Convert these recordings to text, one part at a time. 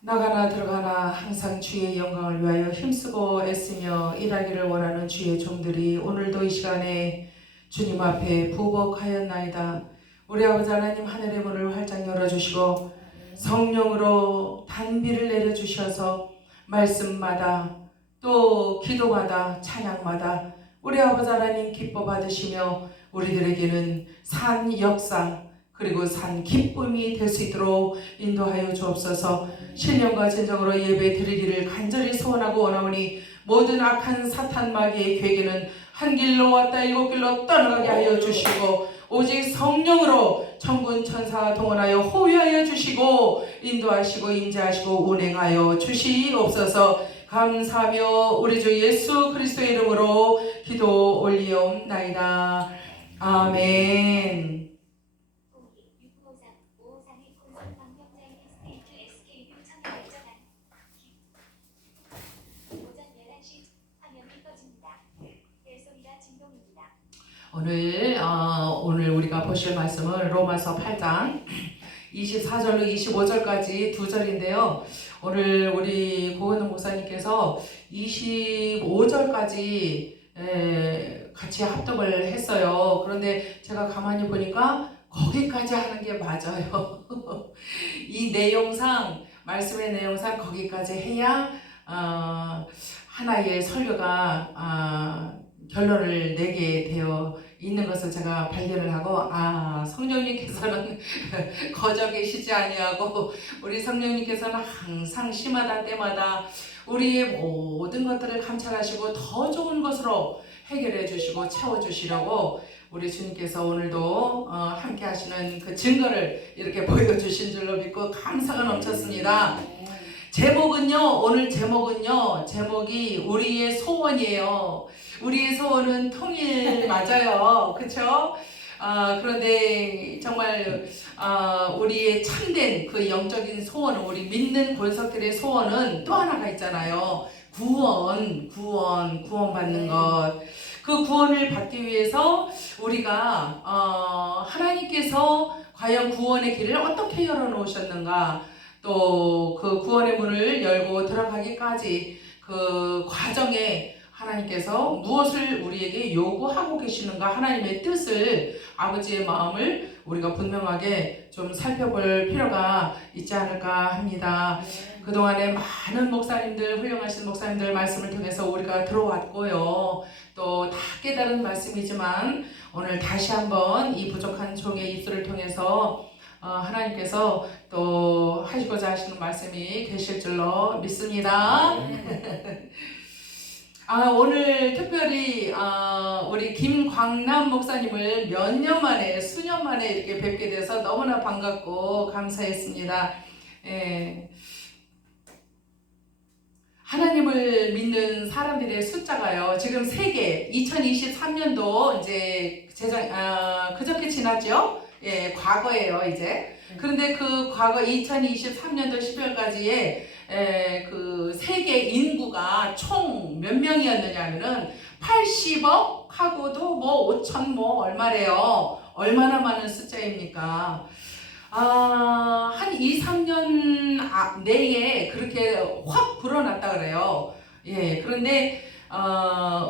나가나 들어가나 항상 주의 영광을 위하여 힘쓰고 애쓰며 일하기를 원하는 주의 종들이 오늘도 이 시간에 주님 앞에 부복하였나이다. 우리 아버지 하나님, 하늘의 문을 활짝 열어주시고 성령으로 단비를 내려주셔서 말씀마다 또 기도마다 찬양마다 우리 아버지 하나님 기뻐 받으시며 우리들에게는 산 역사 그리고 산 기쁨이 될 수 있도록 인도하여 주옵소서. 신령과 진정으로 예배 드리기를 간절히 소원하고 원하오니 모든 악한 사탄 마귀의 괴계는 한 길로 왔다 일곱 길로 떠나가게 하여 주시고 오직 성령으로 천군 천사 동원하여 호위하여 주시고 인도하시고 임재하시고 운행하여 주시옵소서. 감사하며 우리 주 예수 그리스도의 이름으로 기도 올리옵나이다. 아멘. 오늘 우리가 보실 말씀은 로마서 8장 24절로 25절까지 두 절인데요. 오늘 우리 고은웅 목사님께서 25절까지 같이 합독을 했어요. 그런데 제가 가만히 보니까 거기까지 하는 게 맞아요. 이 내용상, 말씀의 내용상 거기까지 해야 하나의 설교가 결론을 내게 되어 있는 것을 제가 발견을 하고 성령님께서는 거저 계시지 아니하고 우리 성령님께서는 항상 시마다 때마다 우리의 모든 것들을 감찰하시고 더 좋은 것으로 해결해 주시고 채워주시려고 우리 주님께서 오늘도 함께 하시는 그 증거를 이렇게 보여주신 줄로 믿고 감사가 넘쳤습니다. 오늘 제목이 우리의 소원이에요. 우리의 소원은 통일 맞아요. 그렇죠? 그런데 정말 우리의 참된 그 영적인 소원은, 우리 믿는 권석들의 소원은 또 하나가 있잖아요. 구원받는 것. 그 구원을 받기 위해서 우리가 하나님께서 과연 구원의 길을 어떻게 열어놓으셨는가, 또 그 구원의 문을 열고 들어가기까지 그 과정에 하나님께서 무엇을 우리에게 요구하고 계시는가, 하나님의 뜻을, 아버지의 마음을 우리가 분명하게 좀 살펴볼 필요가 있지 않을까 합니다. 그동안에 많은 목사님들, 훌륭하신 목사님들 말씀을 통해서 우리가 들어왔고요. 또 다 깨달은 말씀이지만 오늘 다시 한번 이 부족한 종의 입술을 통해서 하나님께서 또 하시고자 하시는 말씀이 계실 줄로 믿습니다. 오늘 특별히 우리 김광남 목사님을 수년 만에 이렇게 뵙게 돼서 너무나 반갑고 감사했습니다. 하나님을 믿는 사람들의 숫자가요, 지금 세계 2023년도 이제 그저께 지났죠? 과거예요, 이제. 그런데 그 과거 2023년도 12월까지의 그 세계 인구가 총 몇 명이었느냐 하면은 80억 하고도 뭐 5천 뭐 얼마래요. 얼마나 많은 숫자입니까? 한 2, 3년 내에 그렇게 확 불어났다 그래요. 그런데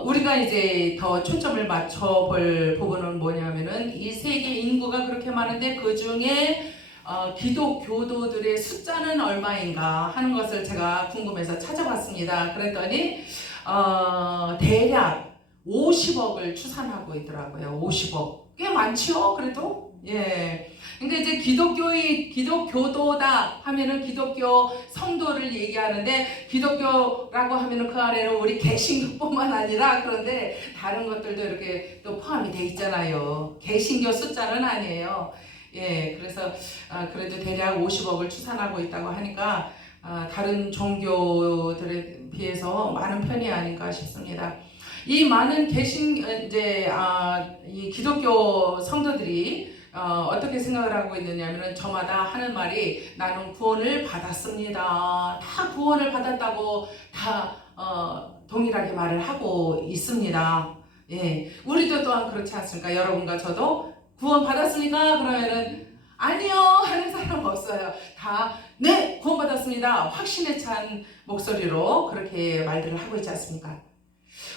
우리가 이제 더 초점을 맞춰볼 부분은 뭐냐면은 이 세계 인구가 그렇게 많은데 그 중에 기독교도들의 숫자는 얼마인가 하는 것을 제가 궁금해서 찾아봤습니다. 그랬더니 대략 50억을 추산하고 있더라고요. 50억. 꽤 많죠? 그래도? 근데 이제 기독교도다 하면은 기독교 성도를 얘기하는데, 기독교라고 하면은 그 안에는 우리 개신교뿐만 아니라 그런데 다른 것들도 이렇게 또 포함이 돼 있잖아요. 개신교 숫자는 아니에요. 그래서 그래도 대략 50억을 추산하고 있다고 하니까 다른 종교들에 비해서 많은 편이 아닌가 싶습니다. 이 많은 이 기독교 성도들이 어떻게 생각을 하고 있느냐면은 저마다 하는 말이, 나는 구원을 받았습니다. 다 구원을 받았다고 다 동일하게 말을 하고 있습니다. 우리도 또한 그렇지 않습니까? 여러분과 저도 구원 받았습니까? 그러면은 아니요 하는 사람 없어요. 다 네, 구원받았습니다. 확신에 찬 목소리로 그렇게 말들을 하고 있지 않습니까?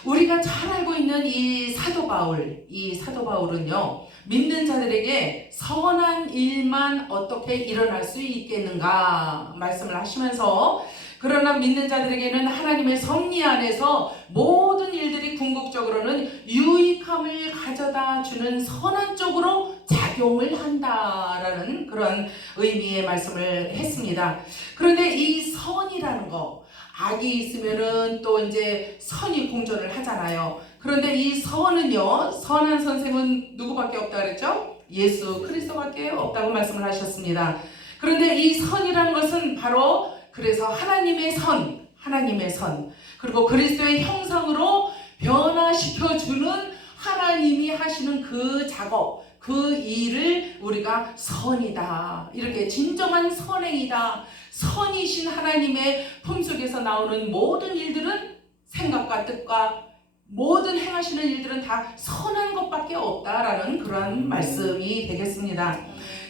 우리가 잘 알고 있는 이 사도 바울은요, 믿는 자들에게 선한 일만 어떻게 일어날 수 있겠는가 말씀을 하시면서, 그러나 믿는 자들에게는 하나님의 섭리 안에서 모든 일들이 궁극적으로는 유익함을 가져다 주는 선한 쪽으로 작용을 한다라는 그런 의미의 말씀을 했습니다. 그런데 이 선이라는 거, 악이 있으면은 또 이제 선이 공존을 하잖아요. 그런데 이 선은요, 선한 선생은 누구밖에 없다 그랬죠? 예수 그리스도밖에 없다고 말씀을 하셨습니다. 그런데 이 선이라는 것은 바로 그래서 하나님의 선, 그리고 그리스도의 형상으로 변화시켜주는 하나님이 하시는 그 작업, 그 일을 우리가 선이다, 이렇게 진정한 선행이다, 선이신 하나님의 품속에서 나오는 모든 일들은 생각과 뜻과 모든 행하시는 일들은 다 선한 것밖에 없다라는 그런 말씀이 되겠습니다.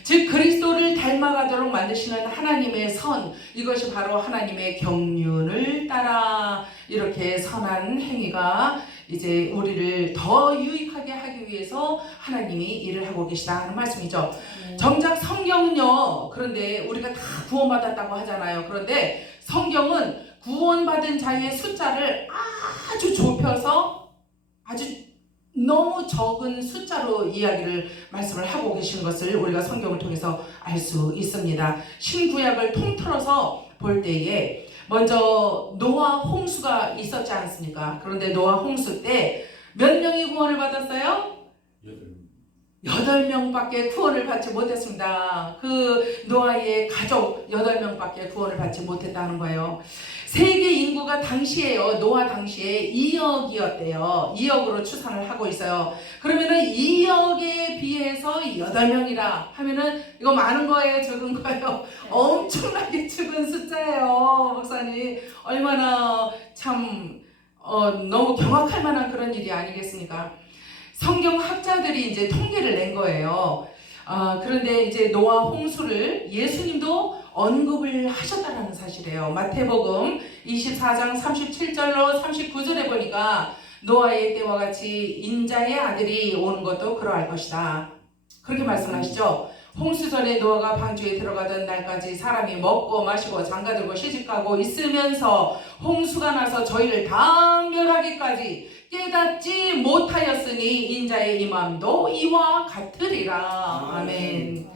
즉 그리스도를 닮아가도록 만드시는 하나님의 선, 이것이 바로 하나님의 경륜을 따라 이렇게 선한 행위가 이제 우리를 더 유익하게 하기 위해서 하나님이 일을 하고 계시다 하는 말씀이죠. 정작 성경은요, 그런데 우리가 다 구원받았다고 하잖아요. 그런데 성경은 구원받은 자의 숫자를 아주 좁혀서 아주 너무 적은 숫자로 말씀을 하고 계시는 것을 우리가 성경을 통해서 알 수 있습니다. 신구약을 통틀어서 볼 때에 먼저 노아 홍수가 있었지 않습니까? 그런데 노아 홍수 때 몇 명이 구원을 받았어요? 8명밖에 구원을 받지 못했습니다. 그 노아의 가족 8명밖에 구원을 받지 못했다는 거예요. 세계 인구가 당시에요, 노아 당시에 2억이었대요. 2억으로 추산을 하고 있어요. 그러면은 2억에 비해서 8명이라 하면은 이거 많은 거예요, 적은 거예요? 엄청나게 적은 숫자예요. 목사님, 얼마나 참 너무 경악할 만한 그런 일이 아니겠습니까? 성경 학자들이 이제 통계를 낸 거예요. 그런데 이제 노아 홍수를 예수님도 언급을 하셨다는 사실이에요. 마태복음 24장 37절로 39절에 보니까 노아의 때와 같이 인자의 아들이 오는 것도 그러할 것이다, 그렇게 말씀하시죠. 홍수 전에 노아가 방주에 들어가던 날까지 사람이 먹고 마시고 장가들고 시집가고 있으면서 홍수가 나서 저희를 다 멸하기까지 깨닫지 못하였으니 인자의 임함도 이와 같으리라. 아멘.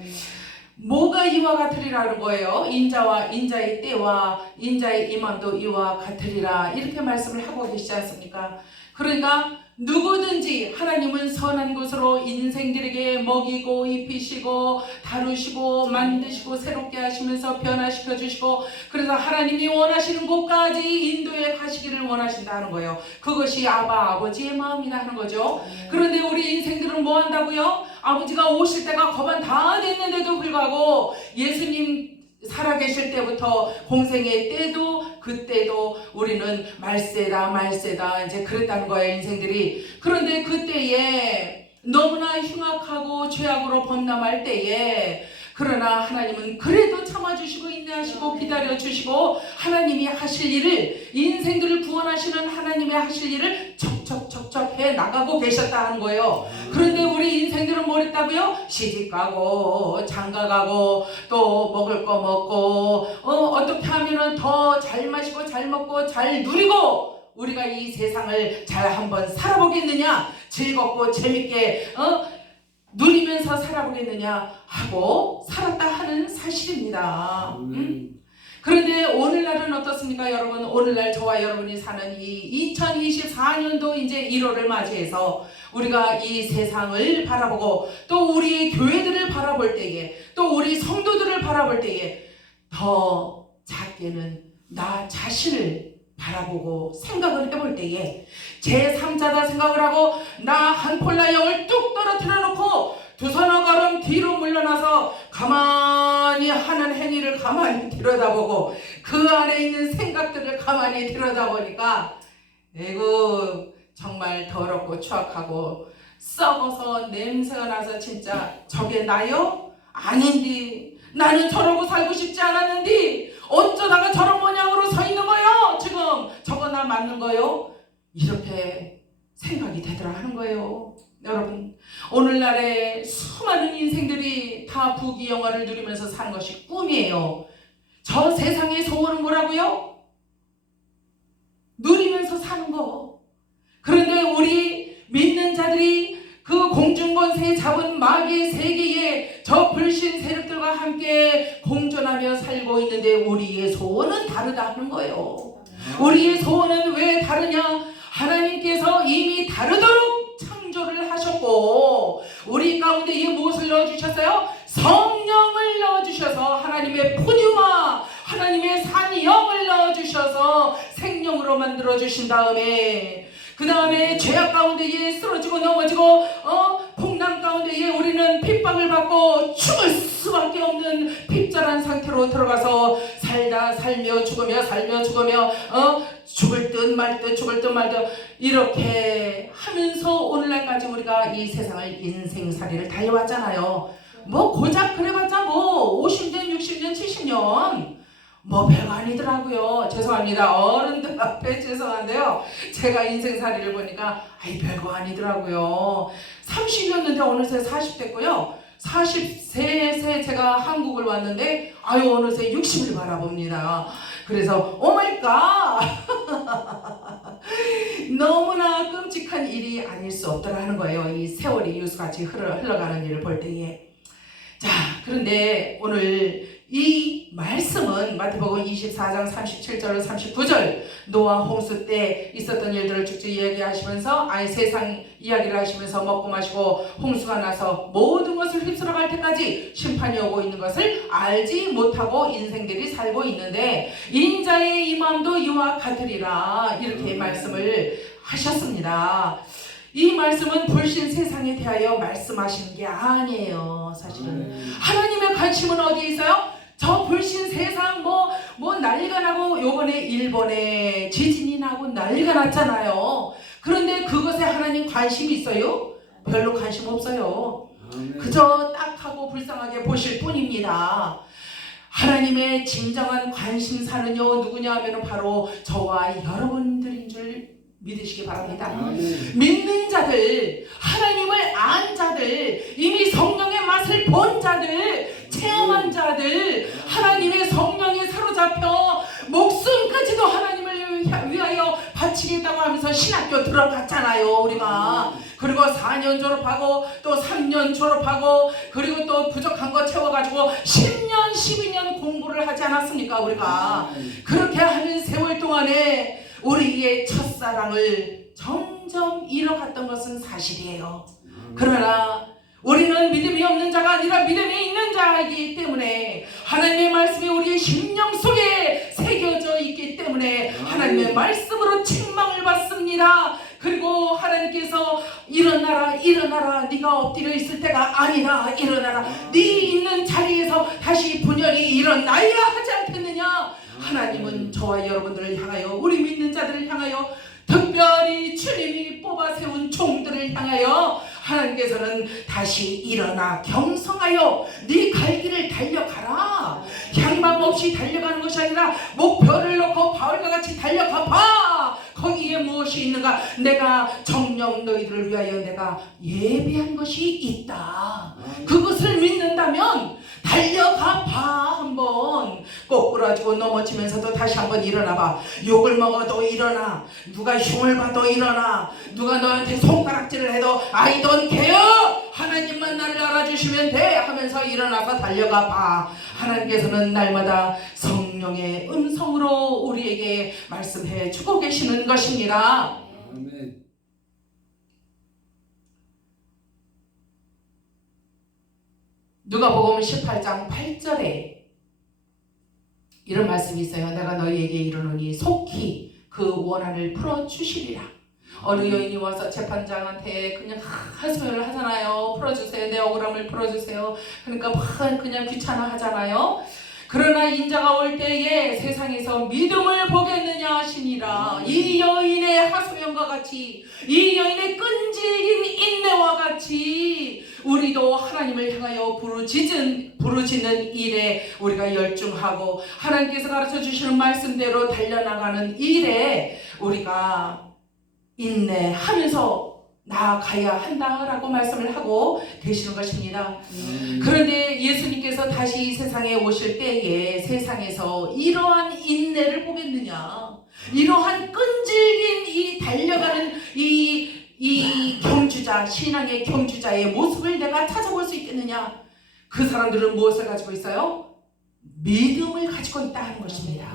뭐가 이와 같으리라는 거예요? 인자의 때와 인자의 임함도 이와 같으리라, 이렇게 말씀을 하고 계시지 않습니까? 그러니까 누구든지 하나님은 선한 것으로 인생들에게 먹이고 입히시고 다루시고 만드시고 새롭게 하시면서 변화시켜 주시고, 그래서 하나님이 원하시는 곳까지 인도해 가시기를 원하신다는 거예요. 그것이 아버지의 마음이다 하는 거죠. 그런데 우리 인생들은 뭐 한다고요? 아버지가 오실 때가 거반 다 됐는데도 불구하고 예수님 살아계실 때부터 공생의 때도 그때도 우리는 말세다 이제 그랬다는 거예요, 인생들이. 그런데 그때에 너무나 흉악하고 죄악으로 범람할 때에 그러나 하나님은 그래도 참아주시고 인내하시고 기다려주시고 하나님이 하실 일을, 인생들을 구원하시는 하나님이 하실 일을 척척 해 나가고 계셨다는 거예요. 그런데 우리 인생들은 뭐 했다고요? 시집가고 장가가고 또 먹을 거 먹고 어떻게 하면 더 잘 마시고 잘 먹고 잘 누리고 우리가 이 세상을 잘 한번 살아보겠느냐, 즐겁고 재밌게 누리면서 살아보겠느냐 하고 살았다 하는 사실입니다. 그런데 오늘날은 어떻습니까, 여러분? 오늘날 저와 여러분이 사는 이 2024년도 이제 1월을 맞이해서 우리가 이 세상을 바라보고 또 우리 교회들을 바라볼 때에 또 우리 성도들을 바라볼 때에 더 작게는 나 자신을 바라보고 생각을 해볼 때에 제3자다 생각을 하고 나 한 폴라 영을 뚝 떨어뜨려 놓고 두 서너 걸음 뒤로 물러나서 가만히 하는 행위를 가만히 들여다보고 그 안에 있는 생각들을 가만히 들여다보니까 에구 정말 더럽고 추악하고 썩어서 냄새가 나서 진짜 저게 나요? 아닌디, 나는 저러고 살고 싶지 않았는데 어쩌다가 저런 모양으로 서 있는 거요? 지금 저거 나 맞는 거요? 이렇게 생각이 되더라 하는 거예요. 여러분, 오늘날에 수많은 인생들이 다 부귀영화를 누리면서 사는 것이 꿈이에요. 저 세상의 소원은 뭐라고요? 누리면서 사는 거. 그런데 우리 믿는 자들이 그 공중권세 잡은 마귀의 세계에 저 불신 세력들과 함께 공존하며 살고 있는데 우리의 소원은 다르다 하는 거예요. 우리의 소원은 왜 다르냐? 하나님께서 이미 다르도록 창조를 하셨고 우리 가운데 이 무엇을 넣어주셨어요? 성령을 넣어주셔서 하나님의 푸뉴마, 하나님의 산영을 넣어주셔서 생명으로 만들어주신 다음에 그 다음에 죄악 가운데에 쓰러지고 넘어지고 풍랑 가운데에 우리는 핍박을 받고 죽을 수밖에 없는 핍절한 상태로 들어가서 살다 살며 죽으며 살며 죽으며 죽을 듯 말 듯 죽을 듯 말 듯 이렇게 하면서 오늘날까지 우리가 이 세상을 인생살이를 달려왔잖아요. 뭐 고작 그래봤자 뭐 50년 60년 70년 뭐 별거 아니더라고요. 죄송합니다. 어른들 앞에 죄송한데요. 제가 인생살이를 보니까 별거 아니더라고요. 30이었는데 어느새 40 됐고요. 40세 제가 한국을 왔는데 어느새 60을 바라봅니다. 그래서 오마이갓 너무나 끔찍한 일이 아닐 수 없더라 하는 거예요. 이 세월이 유수같이 흘러가는 일을 볼 때에. 자, 그런데 오늘 이 말씀은 마태복음 24장 37절 39절 노아 홍수 때 있었던 일들을 쭉쭉 이야기하시면서 세상 이야기를 하시면서 먹고 마시고 홍수가 나서 모든 것을 휩쓸어 갈 때까지 심판이 오고 있는 것을 알지 못하고 인생들이 살고 있는데 인자의 임함도 이와 같으리라 이렇게 말씀을 하셨습니다. 이 말씀은 불신 세상에 대하여 말씀하시는 게 아니에요. 사실은 하나님의 관심은 어디에 있어요? 저 불신 세상 뭐 난리가 나고 요번에 일본에 지진이 나고 난리가 났잖아요. 그런데 그것에 하나님 관심이 있어요? 별로 관심 없어요. 그저 딱하고 불쌍하게 보실 뿐입니다. 하나님의 진정한 관심사는요 누구냐 하면 바로 저와 여러분들인 줄 믿으시기 바랍니다. 믿는 자들, 하나님을 안 자들, 이미 성령의 맛을 본 자들, 체험한 자들, 하나님의 성령에 사로잡혀 목숨까지도 하나님을 위하여 바치겠다고 하면서 신학교 들어갔잖아요 우리가. 그리고 4년 졸업하고 또 3년 졸업하고 그리고 또 부족한 거 채워가지고 10년 12년 공부를 하지 않았습니까 우리가. 그렇게 하는 세월 동안에 우리의 첫사랑을 점점 잃어갔던 것은 사실이에요. 그러나 우리는 믿음이 없는 자가 아니라 믿음이 있는 자이기 때문에 하나님의 말씀이 우리의 심령 속에 새겨져 있기 때문에 하나님의 말씀으로 책망을 받습니다. 그리고 하나님께서 일어나라 일어나라 네가 엎드려 있을 때가 아니라 일어나라 네 있는 자리에서 다시 분연히 일어나야 하지 않겠느냐. 하나님은 저와 여러분들을 향하여 우리 믿는 자들을 향하여 특별히 주님이 뽑아 세운 종들을 향하여 하나님께서는 다시 일어나 경성하여 네 갈 길을 달려가라. 향방 없이 달려가는 것이 아니라 목표를 놓고 바울과 같이 달려가봐. 거기에 무엇이 있는가? 내가 정녕 너희들을 위하여 내가 예비한 것이 있다. 그것을 믿는다면 달려가봐. 한번 꼬꾸라지고 넘어지면서도 다시 한번 일어나봐. 욕을 먹어도 일어나. 누가 흉을 봐도 일어나. 누가 너한테 손가락질을 해도 I don't care. 하나님만 나를 알아주시면 돼 하면서 일어나서 달려가봐. 하나님께서는 날마다 성령의 음성으로 우리에게 말씀해 주고 계시는 것입니다. 아멘. 누가복음 18장 8절에 이런 말씀이 있어요. 내가 너희에게 이르노니 속히 그 원한을 풀어주시리라. 어느 여인이 와서 재판장한테 그냥 하소연을 하잖아요. 풀어주세요. 내 억울함을 풀어주세요. 그러니까 그냥 귀찮아 하잖아요. 그러나 인자가 올 때에 세상에서 믿음을 보겠느냐 하시니라. 이 여인의 하소연과 같이 이 여인의 끈질긴 인내와 같이 우리도 하나님을 향하여 부르짖는 일에 우리가 열중하고 하나님께서 가르쳐 주시는 말씀대로 달려나가는 일에 우리가 인내하면서 나아가야 한다라고 말씀을 하고 계시는 것입니다. 그런데 예수님께서 다시 이 세상에 오실 때에 세상에서 이러한 인내를 보겠느냐, 이러한 끈질긴 이 달려가는 이 경주자, 신앙의 경주자의 모습을 내가 찾아볼 수 있겠느냐? 그 사람들은 무엇을 가지고 있어요? 믿음을 가지고 있다 하는 것입니다.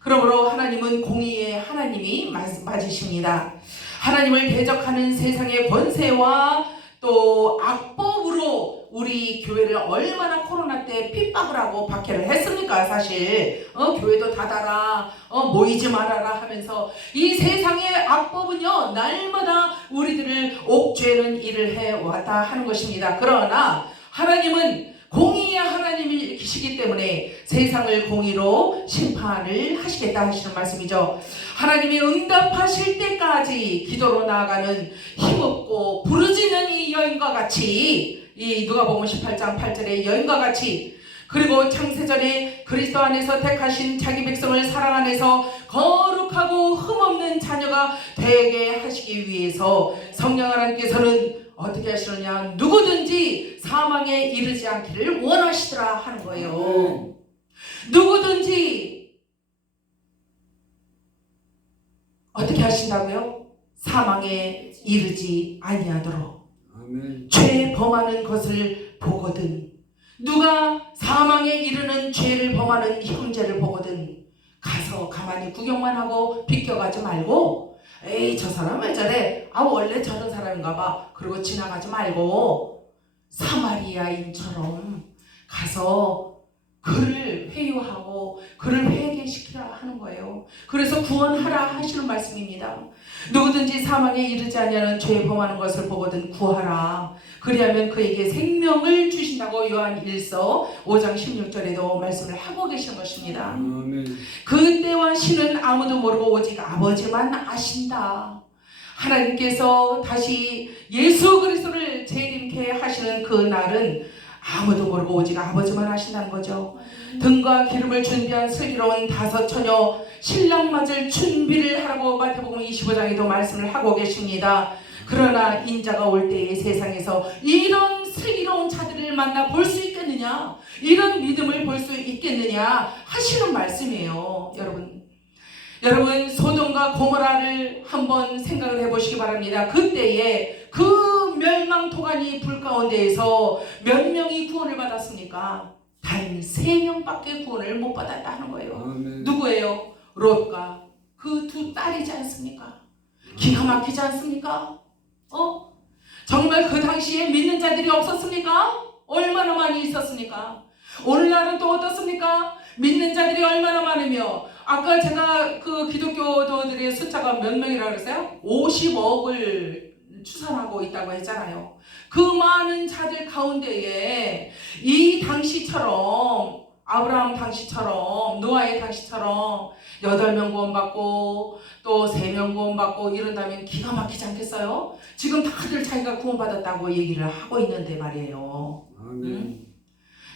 그러므로 하나님은 공의의 하나님이 맞으십니다. 하나님을 대적하는 세상의 권세와 또 악법으로 우리 교회를 얼마나 코로나 때 핍박을 하고 박해를 했습니까? 사실 교회도 닫아라, 모이지 말아라 하면서 이 세상의 악법은요 날마다 우리들을 옥죄는 일을 해왔다 하는 것입니다. 그러나 하나님은 공의의 하나님이시기 때문에 세상을 공의로 심판을 하시겠다 하시는 말씀이죠. 하나님이 응답하실 때까지 기도로 나아가는 힘없고 부르짖는 이 여인과 같이, 이 누가복음 18장 8절의 여인과 같이, 그리고 창세전에 그리스도 안에서 택하신 자기 백성을 사랑 안에서 거룩하고 흠없는 자녀가 되게 하시기 위해서 성령 하나님께서는 어떻게 하시느냐, 누구든지 사망에 이르지 않기를 원하시더라 하는 거예요. 누구든지 어떻게 하신다고요? 사망에 이르지 아니하도록. 죄 범하는 것을 보거든, 누가 사망에 이르는 죄를 범하는 형제를 보거든 가서 가만히 구경만 하고 비껴가지 말고, 에이 저 사람 왜 저래, 원래 저런 사람인가 봐, 그리고 지나가지 말고 사마리아인처럼 가서 그를 회유하고 그를 회개시키라 하는 거예요. 그래서 구원하라 하시는 말씀입니다. 누구든지 사망에 이르지 아니하는 죄에 범하는 것을 보거든 구하라, 그리하면 그에게 생명을 주신다고 요한 1서 5장 16절에도 말씀을 하고 계시는 것입니다. 그때와 시는 아무도 모르고 오직 아버지만 아신다. 하나님께서 다시 예수 그리스도를 재림케 하시는 그 날은 아무도 모르고 오직 아버지만 아신다는 거죠. 등과 기름을 준비한 슬기로운 5 처녀 신랑 맞을 준비를 하라고 마태복음 25장에도 말씀을 하고 계십니다. 그러나 인자가 올 때에 세상에서 이런 슬기로운 자들을 만나 볼 수 있겠느냐, 이런 믿음을 볼 수 있겠느냐 하시는 말씀이에요. 여러분 소돔과 고모라를 한번 생각을 해보시기 바랍니다. 그때에 그 멸망토간이 불 가운데에서 몇 명이 구원을 받았습니까? 단 3명밖에 구원을 못 받았다 하는 거예요. 아멘. 누구예요? 롯과 그 2 딸이지 않습니까? 기가 막히지 않습니까? 정말 그 당시에 믿는 자들이 없었습니까? 얼마나 많이 있었습니까? 오늘날은 또 어떻습니까? 믿는 자들이 얼마나 많으며, 아까 제가 그 기독교도들의 숫자가 몇 명이라고 그랬어요? 50억을 추산하고 있다고 했잖아요. 그 많은 자들 가운데에 이 당시처럼, 아브라함 당시처럼, 노아의 당시처럼 8명 구원받고 또 3명 구원받고 이런다면 기가 막히지 않겠어요? 지금 다들 자기가 구원받았다고 얘기를 하고 있는데 말이에요.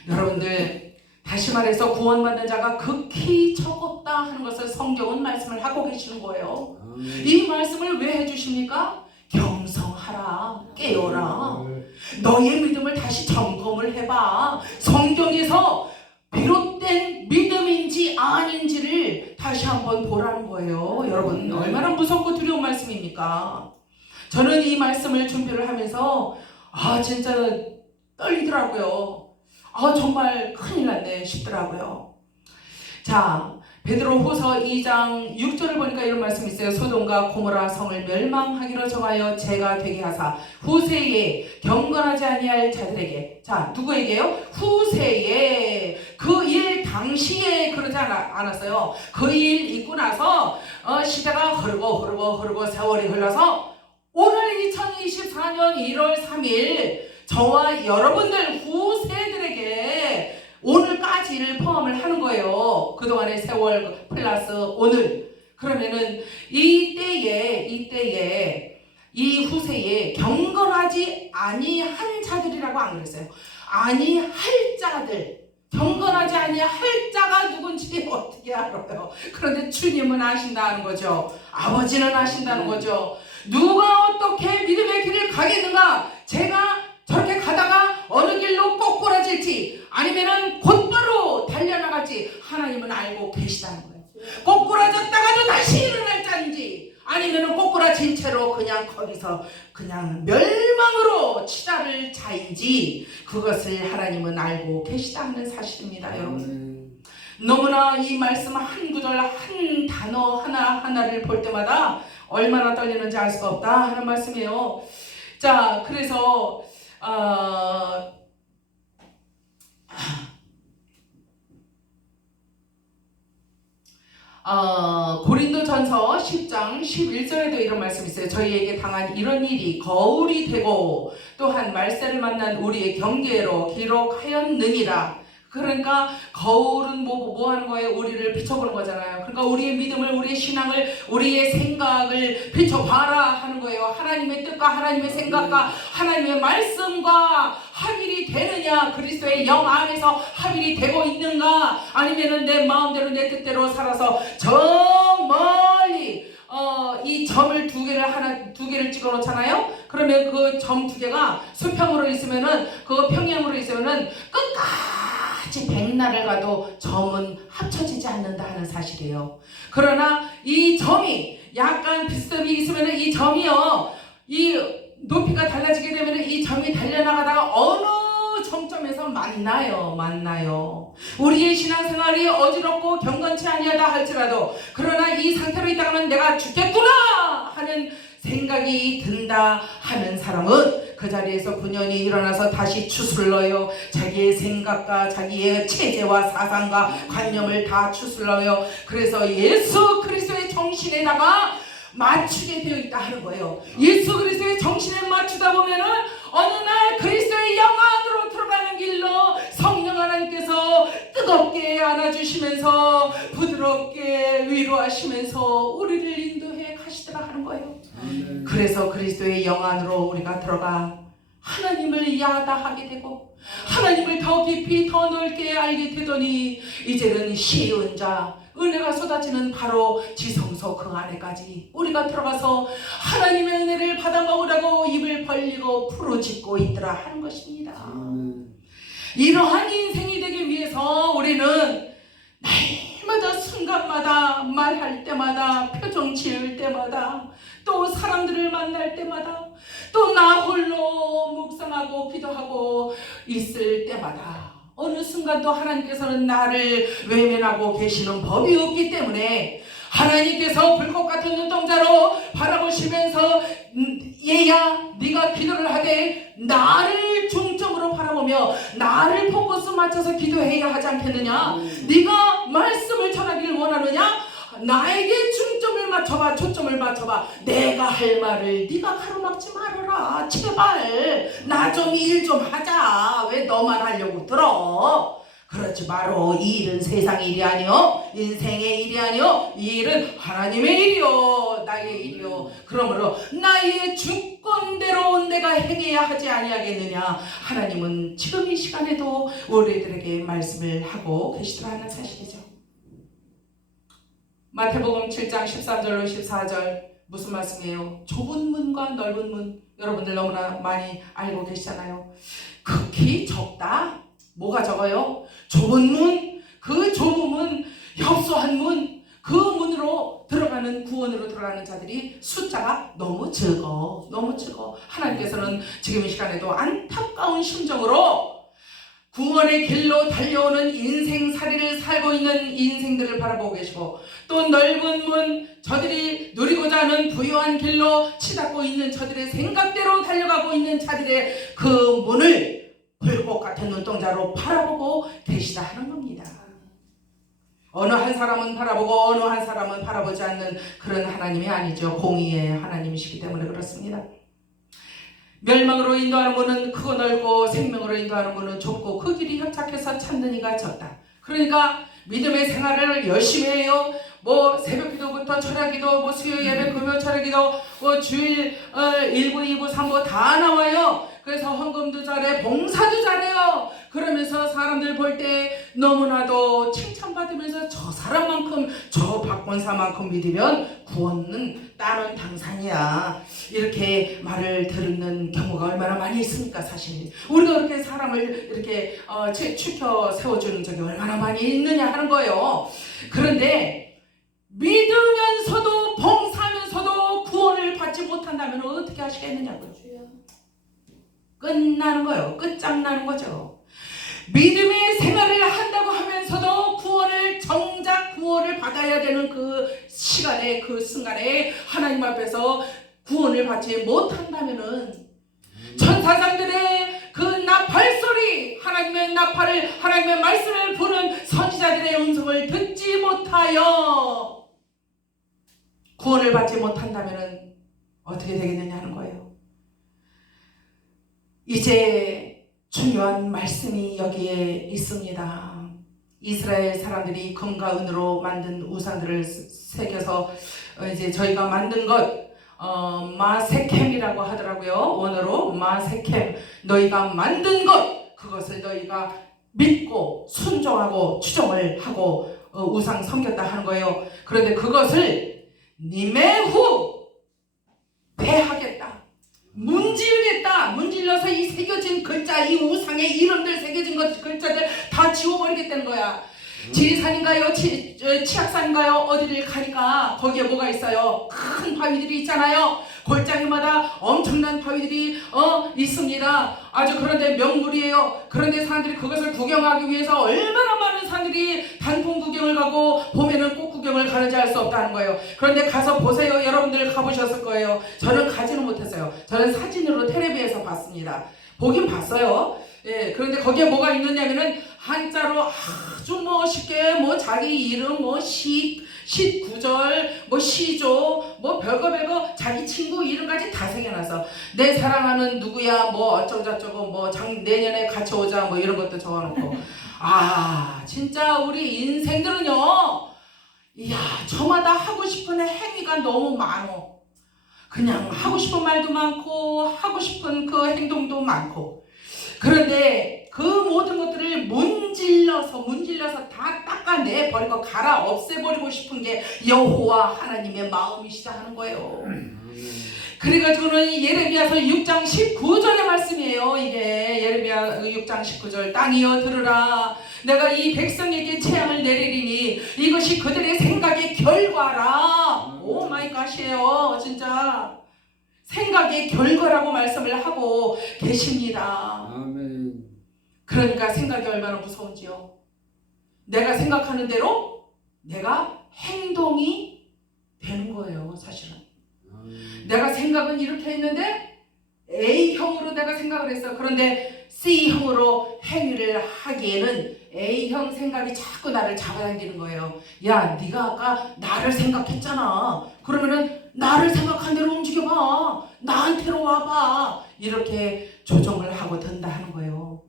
여러분들, 다시 말해서 구원받는 자가 극히 적었다 하는 것을 성경은 말씀을 하고 계시는 거예요. 이 말씀을 왜 해주십니까? 경성하라, 깨어라, 너의 믿음을 다시 점검을 해봐. 성경에서 비롯된 믿음인지 아닌지를 다시 한번 보라는 거예요. 여러분, 얼마나 무섭고 두려운 말씀입니까? 저는 이 말씀을 준비를 하면서 진짜 떨리더라고요. 정말 큰일 났네 싶더라고요. 자, 베드로후서 2장 6절을 보니까 이런 말씀이 있어요. 소돔과 고모라 성을 멸망하기로 정하여 죄가 되게 하사 후세에 경건하지 아니할 자들에게, 자 누구에게요? 후세에, 그 일 당시에 그러지 않았어요. 그 일 있고 나서 시대가 흐르고 세월이 흘러서 오늘 2024년 1월 3일 저와 여러분들 후세들에게 오늘까지를 포함을 하는 거예요. 그동안의 세월 플러스 오늘. 그러면은 이때에 이 후세에 경건하지 아니한 자들이라고 안 그랬어요. 아니할 자들. 경건하지 아니할 자가 누군지 어떻게 알아요? 그런데 주님은 아신다는 거죠. 아버지는 아신다는 거죠. 누가 어떻게 믿음의 길을 가겠는가? 제가 저렇게 가다가 어느 길로 꼬꾸라질지 아니면은 곧바로 달려나갈지 하나님은 알고 계시다는 거예요. 꼬꾸라졌다가도 다시 일어날 자인지 아니면은 꼬꾸라진 채로 그냥 거기서 그냥 멸망으로 치달을 자인지 그것을 하나님은 알고 계시다는 사실입니다, 여러분. 너무나 이 말씀 한 구절 한 단어 하나하나를 볼 때마다 얼마나 떨리는지 알 수가 없다 하는 말씀이에요. 자, 그래서 고린도전서 10장 11절에도 이런 말씀이 있어요. 저희에게 당한 이런 일이 거울이 되고 또한 말세를 만난 우리의 경계로 기록하였느니라. 그러니까 거울은 뭐 하는 거예요? 우리를 비춰보는 거잖아요. 그러니까 우리의 믿음을, 우리의 신앙을, 우리의 생각을 비춰봐라 하는 거예요. 하나님의 뜻과 하나님의 생각과 하나님의 말씀과 합일이 되느냐, 그리스도의 영 안에서 합일이 되고 있는가, 아니면은 내 마음대로 내 뜻대로 살아서 저 멀리 이 점을 두 개를 찍어 놓잖아요. 그러면 그 점 두 개가 수평으로 있으면은, 그 평행으로 있으면은 끝까지 백날을 가도 점은 합쳐지지 않는다 하는 사실이에요. 그러나 이 점이 약간 비스듬히 있으면은 이 점이요, 이 높이가 달라지게 되면 이 점이 달려나가다가 어느 정점에서 만나요. 우리의 신앙생활이 어지럽고 경건치 아니하다 할지라도, 그러나 이 상태로 있다가는 내가 죽겠구나 하는 생각이 든다 하는 사람은 그 자리에서 분연히 일어나서 다시 추슬러요. 자기의 생각과 자기의 체제와 사상과 관념을 다 추슬러요. 그래서 예수 그리스도의 정신에다가 맞추게 되어 있다 하는 거예요. 예수 그리스도의 정신에 맞추다 보면은 어느 날 그리스도의 영 안으로 들어가는 길로 성령 하나님께서 뜨겁게 안아주시면서 부드럽게 위로하시면서 우리를 인도해 가시더라 하는 거예요. 그래서 그리스도의 영 안으로 우리가 들어가 하나님을 야다하게 되고 하나님을 더 깊이 더 넓게 알게 되더니 이제는 쉬운 자, 은혜가 쏟아지는 바로 지성소 그 안에까지 우리가 들어가서 하나님의 은혜를 받아 먹으라고 입을 벌리고 부르짖고 있더라 하는 것입니다. 이러한 인생이 되기 위해서 우리는 날마다 순간마다 말할 때마다 표정 지을 때마다 또 사람들을 만날 때마다 또 나 홀로 묵상하고 기도하고 있을 때마다 어느 순간도 하나님께서는 나를 외면하고 계시는 법이 없기 때문에 하나님께서 불꽃 같은 눈동자로 바라보시면서 얘야 네가 기도를 하되 나를 중점으로 바라보며 나를 포커스 맞춰서 기도해야 하지 않겠느냐? 네가 말씀을 전하기를 원하느냐? 나에게 중점을 맞춰봐, 초점을 맞춰봐. 내가 할 말을 네가 가로막지 말아라. 제발 나 좀 일 좀 하자. 왜 너만 하려고 들어? 그렇지 바로 이 일은 세상의 일이 아니요 인생의 일이 아니요 이 일은 하나님의 일이요 나의 일이요. 그러므로 나의 주권대로 내가 행해야 하지 아니하겠느냐. 하나님은 지금 이 시간에도 우리들에게 말씀을 하고 계시더라 하는 사실이죠. 마태복음 7장 13절로 14절 무슨 말씀이에요? 좁은 문과 넓은 문, 여러분들 너무나 많이 알고 계시잖아요. 극히 적다. 뭐가 적어요? 좁은 문, 그 좁은 문, 협소한 문, 그 문으로 들어가는, 구원으로 들어가는 자들이 숫자가 너무 적어. 하나님께서는 지금 이 시간에도 안타까운 심정으로 구원의 길로 달려오는 인생살이를 살고 있는 인생들을 바라보고 계시고, 또 넓은 문, 저들이 누리고자 하는 부유한 길로 치닫고 있는 저들의 생각대로 달려가고 있는 자들의 그 문을 불꽃 같은 눈동자로 바라보고 계시다 하는 겁니다. 어느 한 사람은 바라보고 어느 한 사람은 바라보지 않는 그런 하나님이 아니죠. 공의의 하나님이시기 때문에 그렇습니다. 멸망으로 인도하는 문은 크고 넓고 생명으로 인도하는 문은 좁고 그 길이 협착해서 찾는 이가 적다. 그러니까 믿음의 생활을 열심히 해요. 뭐 새벽기도부터 철야기도, 뭐 수요 예배, 금요 철야기도, 뭐 주일 1부, 2부, 3부 다 나와요. 그래서 헌금도 잘해, 봉사도 잘해요. 그러면서 사람들 볼 때 너무나도 칭찬받으면서 저 사람만큼, 저 박권사만큼 믿으면 구원은 따는 당상이야, 이렇게 말을 듣는 경우가 얼마나 많이 있습니까? 사실 우리가 그렇게 사람을 이렇게 추켜 세워주는 적이 얼마나 많이 있느냐 하는 거예요. 그런데 믿으면서도 봉사하면서도 구원을 받지 못한다면 어떻게 하시겠느냐고요. 끝나는 거예요. 끝장나는 거죠. 믿음의 생활을 한다고 하면서도 정작 구원을 받아야 되는 그 시간에, 그 순간에 하나님 앞에서 구원을 받지 못한다면은 천사장들의 그 나팔소리, 하나님의 나팔을, 하나님의 말씀을 부는 선지자들의 음성을 듣지 못하여 구원을 받지 못한다면은 어떻게 되겠느냐 하는 거예요. 이제 중요한 말씀이 여기에 있습니다. 이스라엘 사람들이 금과 은으로 만든 우상들을 새겨서 이제 저희가 만든 것 마세켐이라고 하더라고요. 원어로 마세켐, 너희가 만든 것, 그것을 너희가 믿고 순종하고 추종을 하고 우상 섬겼다 하는 거예요. 그런데 그것을 니메후 패하겠다, 문지르겠다. 문질러서 이 새겨진 글자, 이 우상의 이름들 새겨진 글자들 다 지워버리겠다는 거야. 지리산인가요? 치악산인가요? 어디를 가니까 거기에 뭐가 있어요? 큰 바위들이 있잖아요. 골짜기마다 엄청난 바위들이 있습니다. 아주 그런데 명물이에요. 그런데 사람들이 그것을 구경하기 위해서 얼마나 많은 사람들이 단풍 구경을 가고 봄에는 꽃 구경을 가는지 알 수 없다는 거예요. 그런데 가서 보세요. 여러분들 가보셨을 거예요. 저는 가지는 못했어요. 저는 사진으로 텔레비에서 봤습니다. 보긴 봤어요. 예, 그런데 거기에 뭐가 있느냐면은 한자로 아주 멋있게 뭐 자기 이름, 뭐 시구절, 뭐 시조, 뭐 별거 자기 친구 이름까지 다 새겨놔서 내 사랑하는 누구야, 뭐 어쩌고저쩌고, 뭐 내년에 같이 오자, 뭐 이런 것도 적어놓고. 아, 진짜 우리 인생들은요, 이야, 저마다 하고 싶은 행위가 너무 많어. 그냥 하고 싶은 말도 많고 하고 싶은 그 행동도 많고. 그런데 그 모든 것들을 문질러서 다 닦아내버리고 갈아 없애버리고 싶은 게 여호와 하나님의 마음이시다 하는 거예요. 그래가지고는 예레미야서 6장 19절의 말씀이에요. 이게 예레미야 6장 19절, 땅이여 들으라, 내가 이 백성에게 재앙을 내리리니 이것이 그들의 생각의 결과라. 오 마이 갓이에요. 진짜 생각의 결과라고 말씀을 하고 계십니다. 아멘. 그러니까 생각이 얼마나 무서운지요. 내가 생각하는 대로 내가 행동이 되는 거예요. 사실은 내가 생각은 이렇게 했는데 A형으로 내가 생각을 했어. 그런데 C형으로 행위를 하기에는 A형 생각이 자꾸 나를 잡아당기는 거예요. 야, 네가 아까 나를 생각했잖아. 그러면은 나를 생각한 대로 움직여봐. 나한테로 와봐. 이렇게 조정을 하고 든다 하는 거예요.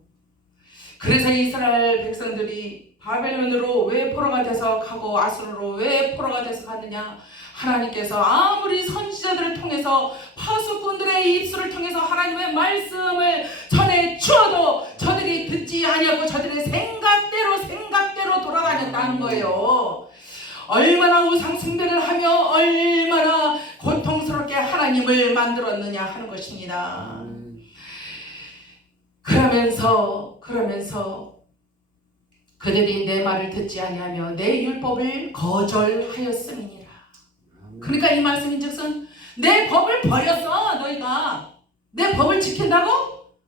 그래서 이스라엘 백성들이 바벨론으로 왜 포로가 돼서 가고 아수르로 왜 포로가 돼서 갔느냐. 하나님께서 아무리 선지자들을 통해서 파수꾼들의 입술을 통해서 하나님의 말씀을 전해 주어도 저들이 듣지 아니하고 저들의 생각대로 돌아다녔다는 거예요. 얼마나 우상 숭배를 하며 얼마나 고통스럽게 하나님을 만들었느냐 하는 것입니다. 그러면서 그들이 내 말을 듣지 아니하며 내 율법을 거절하였음이니라. 그러니까 이 말씀인즉슨 내 법을 버렸어. 너희가 내 법을 지킨다고?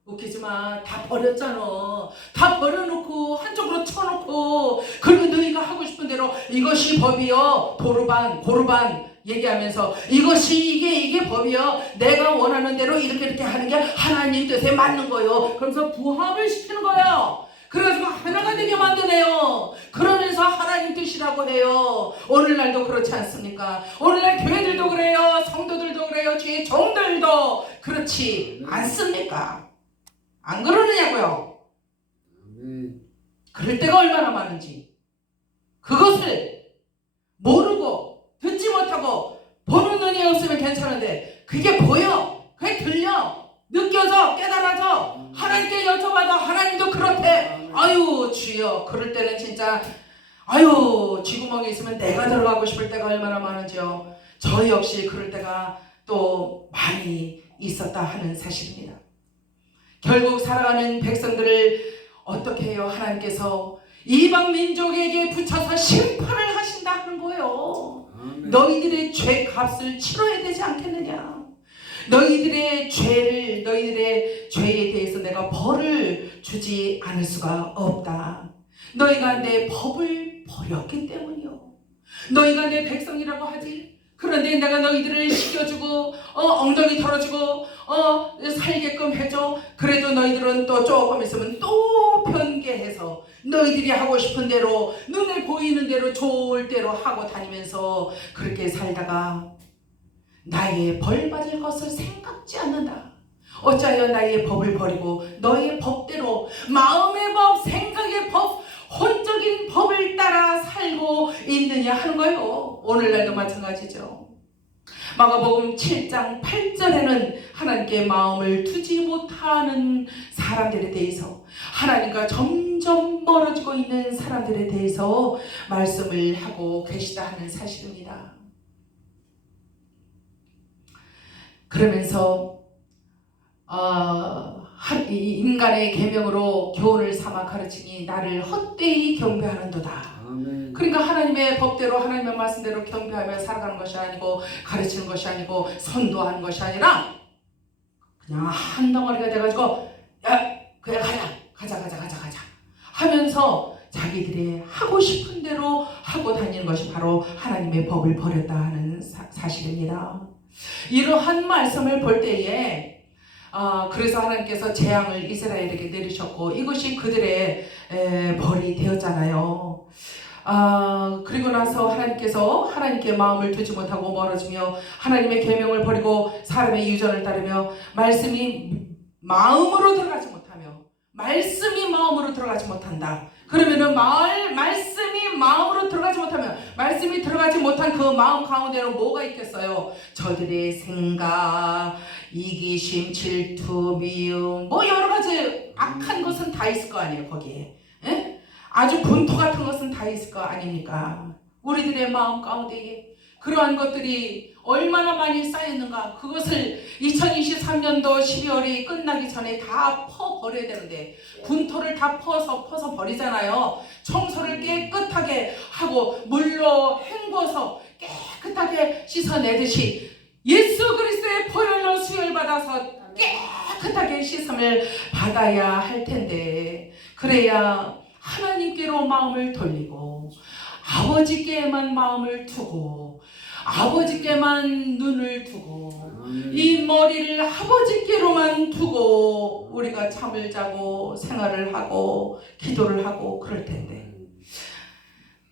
웃기지마. 다 버렸잖아. 다 버려놓고 한쪽으로 쳐놓고, 그리고 너희가 하고 싶은 대로 이것이 법이요, 도르반 고르반 얘기하면서 이게 법이요, 내가 원하는 대로 이렇게 하는 게 하나님 뜻에 맞는 거요. 그러면서 부합을 시키는 거예요. 그래서 하나가 되게 만드네요. 그러면서 하나님 뜻이라고 해요. 오늘날도 그렇지 않습니까? 오늘날 교회들도 그래요. 성도들도 그래요. 주의 종들도 그렇지 않습니까? 안 그러느냐고요. 그럴 때가 얼마나 많은지. 그것을 모르고 듣지 못하고 보는 눈이 없으면 괜찮은데 그게 보여, 그게 들려, 느껴져, 깨달아져. 하나님께 여쭤봐도 하나님도 그렇대. 아유 주여, 그럴 때는 진짜 아유 쥐구멍에 있으면 내가 들어가고 싶을 때가 얼마나 많은지요. 저 역시 그럴 때가 또 많이 있었다 하는 사실입니다. 결국 살아가는 백성들을 어떻게 해요? 하나님께서 이방 민족에게 붙여서 심판을 하신다 하는 거예요. 너희들의 죄 값을 치러야 되지 않겠느냐. 너희들의 죄에 대해서 내가 벌을 주지 않을 수가 없다. 너희가 내 법을 버렸기 때문이요. 너희가 내 백성이라고 하지. 그런데 내가 너희들을 시켜주고 엉덩이 털어주고 살게끔 해줘. 그래도 너희들은 또 조금 있으면 또 변개해서 너희들이 하고 싶은 대로 눈에 보이는 대로 좋을 대로 하고 다니면서 그렇게 살다가 나의 벌 받을 것을 생각지 않는다. 어찌하여 나의 법을 버리고 너의 법대로 마음의 법, 생각의 법, 혼적인 법을 따라 살고 있느냐 하는 거예요. 오늘날도 마찬가지죠. 마가복음 7장 8절에는 하나님께 마음을 두지 못하는 사람들에 대해서, 하나님과 점점 멀어지고 있는 사람들에 대해서 말씀을 하고 계시다 하는 사실입니다. 그러면서 인간의 계명으로 교훈을 삼아 가르치니 나를 헛되이 경배하는도다. 아멘. 그러니까 하나님의 법대로 하나님의 말씀대로 경배하며 살아가는 것이 아니고 가르치는 것이 아니고 선도하는 것이 아니라 그냥 한 덩어리가 돼가지고 야 그냥 가자 하면서 자기들이 하고 싶은 대로 하고 다니는 것이 바로 하나님의 법을 버렸다 하는 사실입니다. 이러한 말씀을 볼 때에 그래서 하나님께서 재앙을 이스라엘에게 내리셨고 이것이 그들의 벌이 되었잖아요. 그리고 나서 하나님께서 하나님께 마음을 두지 못하고 멀어지며 하나님의 계명을 버리고 사람의 유전을 따르며 말씀이 마음으로 들어가지 못하며 말씀이 마음으로 들어가지 못한다. 그러면은 말씀이 마음으로 들어가지 못하면 말씀이 들어가지 못한 그 마음 가운데는 뭐가 있겠어요? 저들의 생각, 이기심, 질투, 미움, 뭐 여러 가지 악한 것은 다 있을 거 아니에요 거기에. 에? 아주 분토 같은 것은 다 있을 거 아닙니까? 우리들의 마음 가운데에 그러한 것들이 얼마나 많이 쌓였는가. 그것을 2023년도 12월이 끝나기 전에 다 퍼버려야 되는데 분토를 다 퍼서 버리잖아요. 청소를 깨끗하게 하고 물로 헹궈서 깨끗하게 씻어내듯이 예수 그리스도의 보혈로 수혈받아서 깨끗하게 씻음을 받아야 할 텐데, 그래야 하나님께로 마음을 돌리고 아버지께만 마음을 두고 아버지께만 눈을 두고 이 머리를 아버지께로만 두고 우리가 잠을 자고 생활을 하고 기도를 하고 그럴 텐데,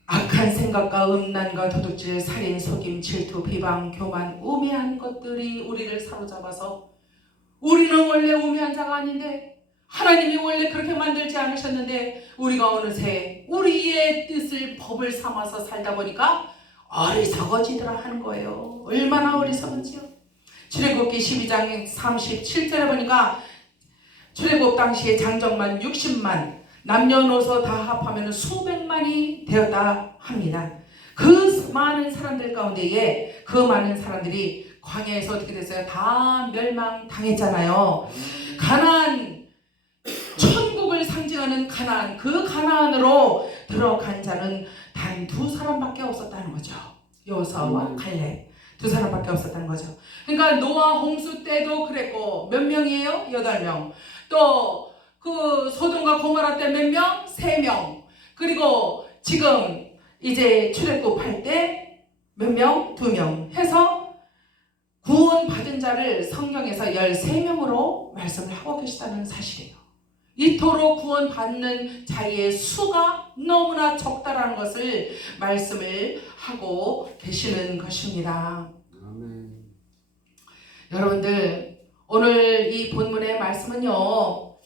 악한 생각과 음란과 도둑질, 살인, 속임, 질투, 비방, 교만, 우매한 것들이 우리를 사로잡아서 우리는 원래 우매한 자가 아닌데 하나님이 원래 그렇게 만들지 않으셨는데 우리가 어느새 우리의 뜻을 법을 삼아서 살다 보니까 어리석어지더라 하는 거예요. 얼마나 어리석은지요. 출애굽기 12장 37절에 보니까 출애굽 당시에 장정만 60만, 남녀노소 다 합하면 수백만이 되었다 합니다. 그 많은 사람들 가운데에 그 많은 사람들이 광야에서 어떻게 됐어요? 다 멸망당했잖아요. 가나안, 천국을 상징하는 가나안, 그 가나안으로 들어간 자는 단 두 사람밖에 없었다는 거죠. 여호수아와 갈렙 두 사람밖에 없었다는 거죠. 그러니까 노아 홍수 때도 그랬고 몇 명이에요? 8명. 또 그 소돔과 고모라 때 몇 명? 3명. 그리고 지금 이제 출애굽할 때 몇 명? 2명 해서 구원 받은 자를 성경에서 13명으로 말씀을 하고 계시다는 사실이에요. 이토록 구원 받는 자의 수가 너무나 적다라는 것을 말씀을 하고 계시는 것입니다. 아멘. 여러분들, 오늘 이 본문의 말씀은요,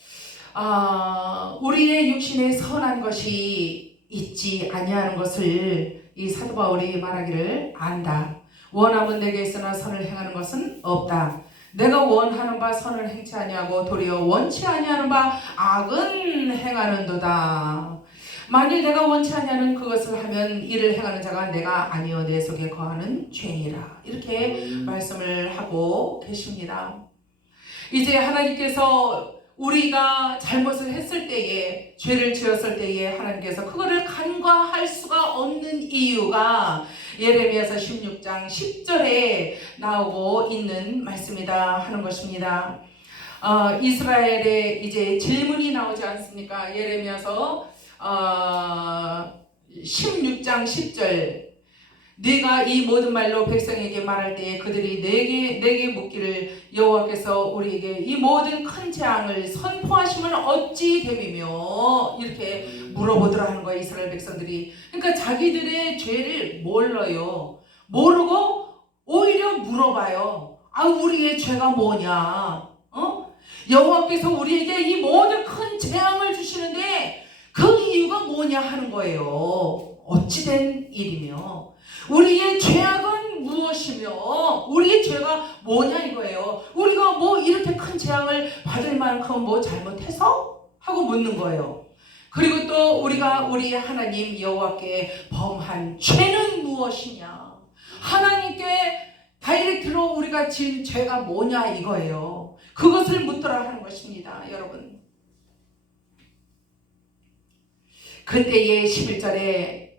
우리의 육신에 선한 것이 있지 아니하는 것을 이 사도 바울이 말하기를 안다. 원함은 내게 있으나 선을 행하는 것은 없다. 내가 원하는 바 선을 행치 아니하고 도리어 원치 아니하는 바 악은 행하는도다. 만일 내가 원치 아니하는 그것을 하면 이를 행하는 자가 내가 아니요 내 속에 거하는 죄니라. 이렇게 말씀을 하고 계십니다. 이제 하나님께서 우리가 잘못을 했을 때에, 죄를 지었을 때에 하나님께서 그거를 간과할 수가 없는 이유가 예레미야서 16장 10절에 나오고 있는 말씀이다 하는 것입니다. 이스라엘에 이제 질문이 나오지 않습니까? 예레미야서 16장 10절, 네가 이 모든 말로 백성에게 말할 때에 그들이 내게 묻기를 여호와께서 우리에게 이 모든 큰 재앙을 선포하시면 어찌 됨이며, 이렇게 물어보더라 하는 거예요. 이스라엘 백성들이. 그러니까 자기들의 죄를 몰라요. 모르고 오히려 물어봐요. 우리의 죄가 뭐냐? 여호와께서 우리에게 이 모든 큰 재앙을 주시는데 그 이유가 뭐냐 하는 거예요. 어찌된 일이며 우리의 죄악은 무엇이며 우리의 죄가 뭐냐 이거예요. 우리가 뭐 이렇게 큰 재앙을 받을 만큼 뭐 잘못해서? 하고 묻는 거예요. 그리고 또 우리가 우리 하나님 여호와께 범한 죄는 무엇이냐, 하나님께 다이렉트로 우리가 지은 죄가 뭐냐 이거예요. 그것을 묻더라 하는 것입니다. 여러분, 그때의 11절에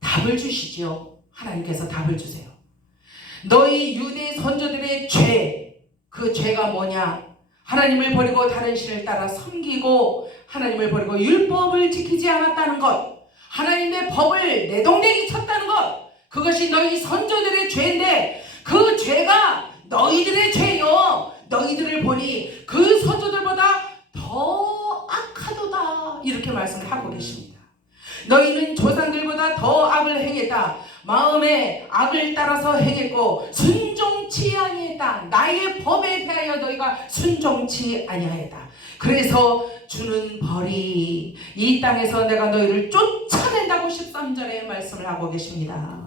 답을 주시죠. 하나님께서 답을 주세요. 너희 유대 선조들의 죄, 그 죄가 뭐냐? 하나님을 버리고 다른 신을 따라 섬기고 하나님을 버리고 율법을 지키지 않았다는 것, 하나님의 법을 내동댕이 쳤다는 것, 그것이 너희 선조들의 죄인데 그 죄가 너희들의 죄요. 너희들을 보니 그 선조들보다 더 악하도다. 이렇게 말씀하고 계십니다. 너희는 조상들보다 더 악을 행했다. 마음에 악을 따라서 행했고 순종치 아니했다. 나의 법에 대하여 너희가 순종치 아니하였다. 그래서 주는 벌이 이 땅에서 내가 너희를 쫓아낸다고 13절에 말씀을 하고 계십니다.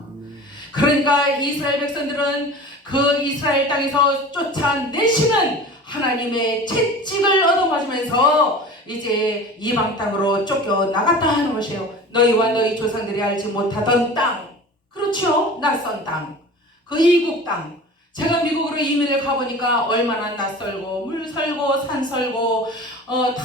그러니까 이스라엘 백성들은 그 이스라엘 땅에서 쫓아내시는 하나님의 채찍을 얻어맞으면서 이제 이방 땅으로 쫓겨나갔다 하는 것이에요. 너희와 너희 조상들이 알지 못하던 땅, 그렇죠? 낯선 땅, 그 이국 땅. 제가 미국으로 이민을 가보니까 얼마나 낯설고 물설고 산설고 다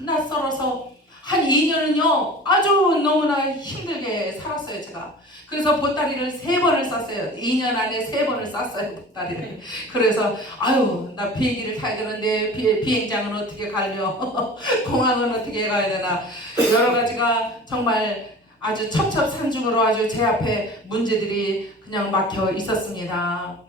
낯설어서 한 2년은요 아주 너무나 힘들게 살았어요. 제가 그래서 보따리를 3번을 쌌어요. 2년 안에 3번을 쌌어요, 보따리를. 그래서 나 비행기를 타야 되는데 비행장은 어떻게 가려, 공항은 어떻게 가야 되나, 여러 가지가 정말 아주 첩첩산중으로 아주 제 앞에 문제들이 그냥 막혀 있었습니다.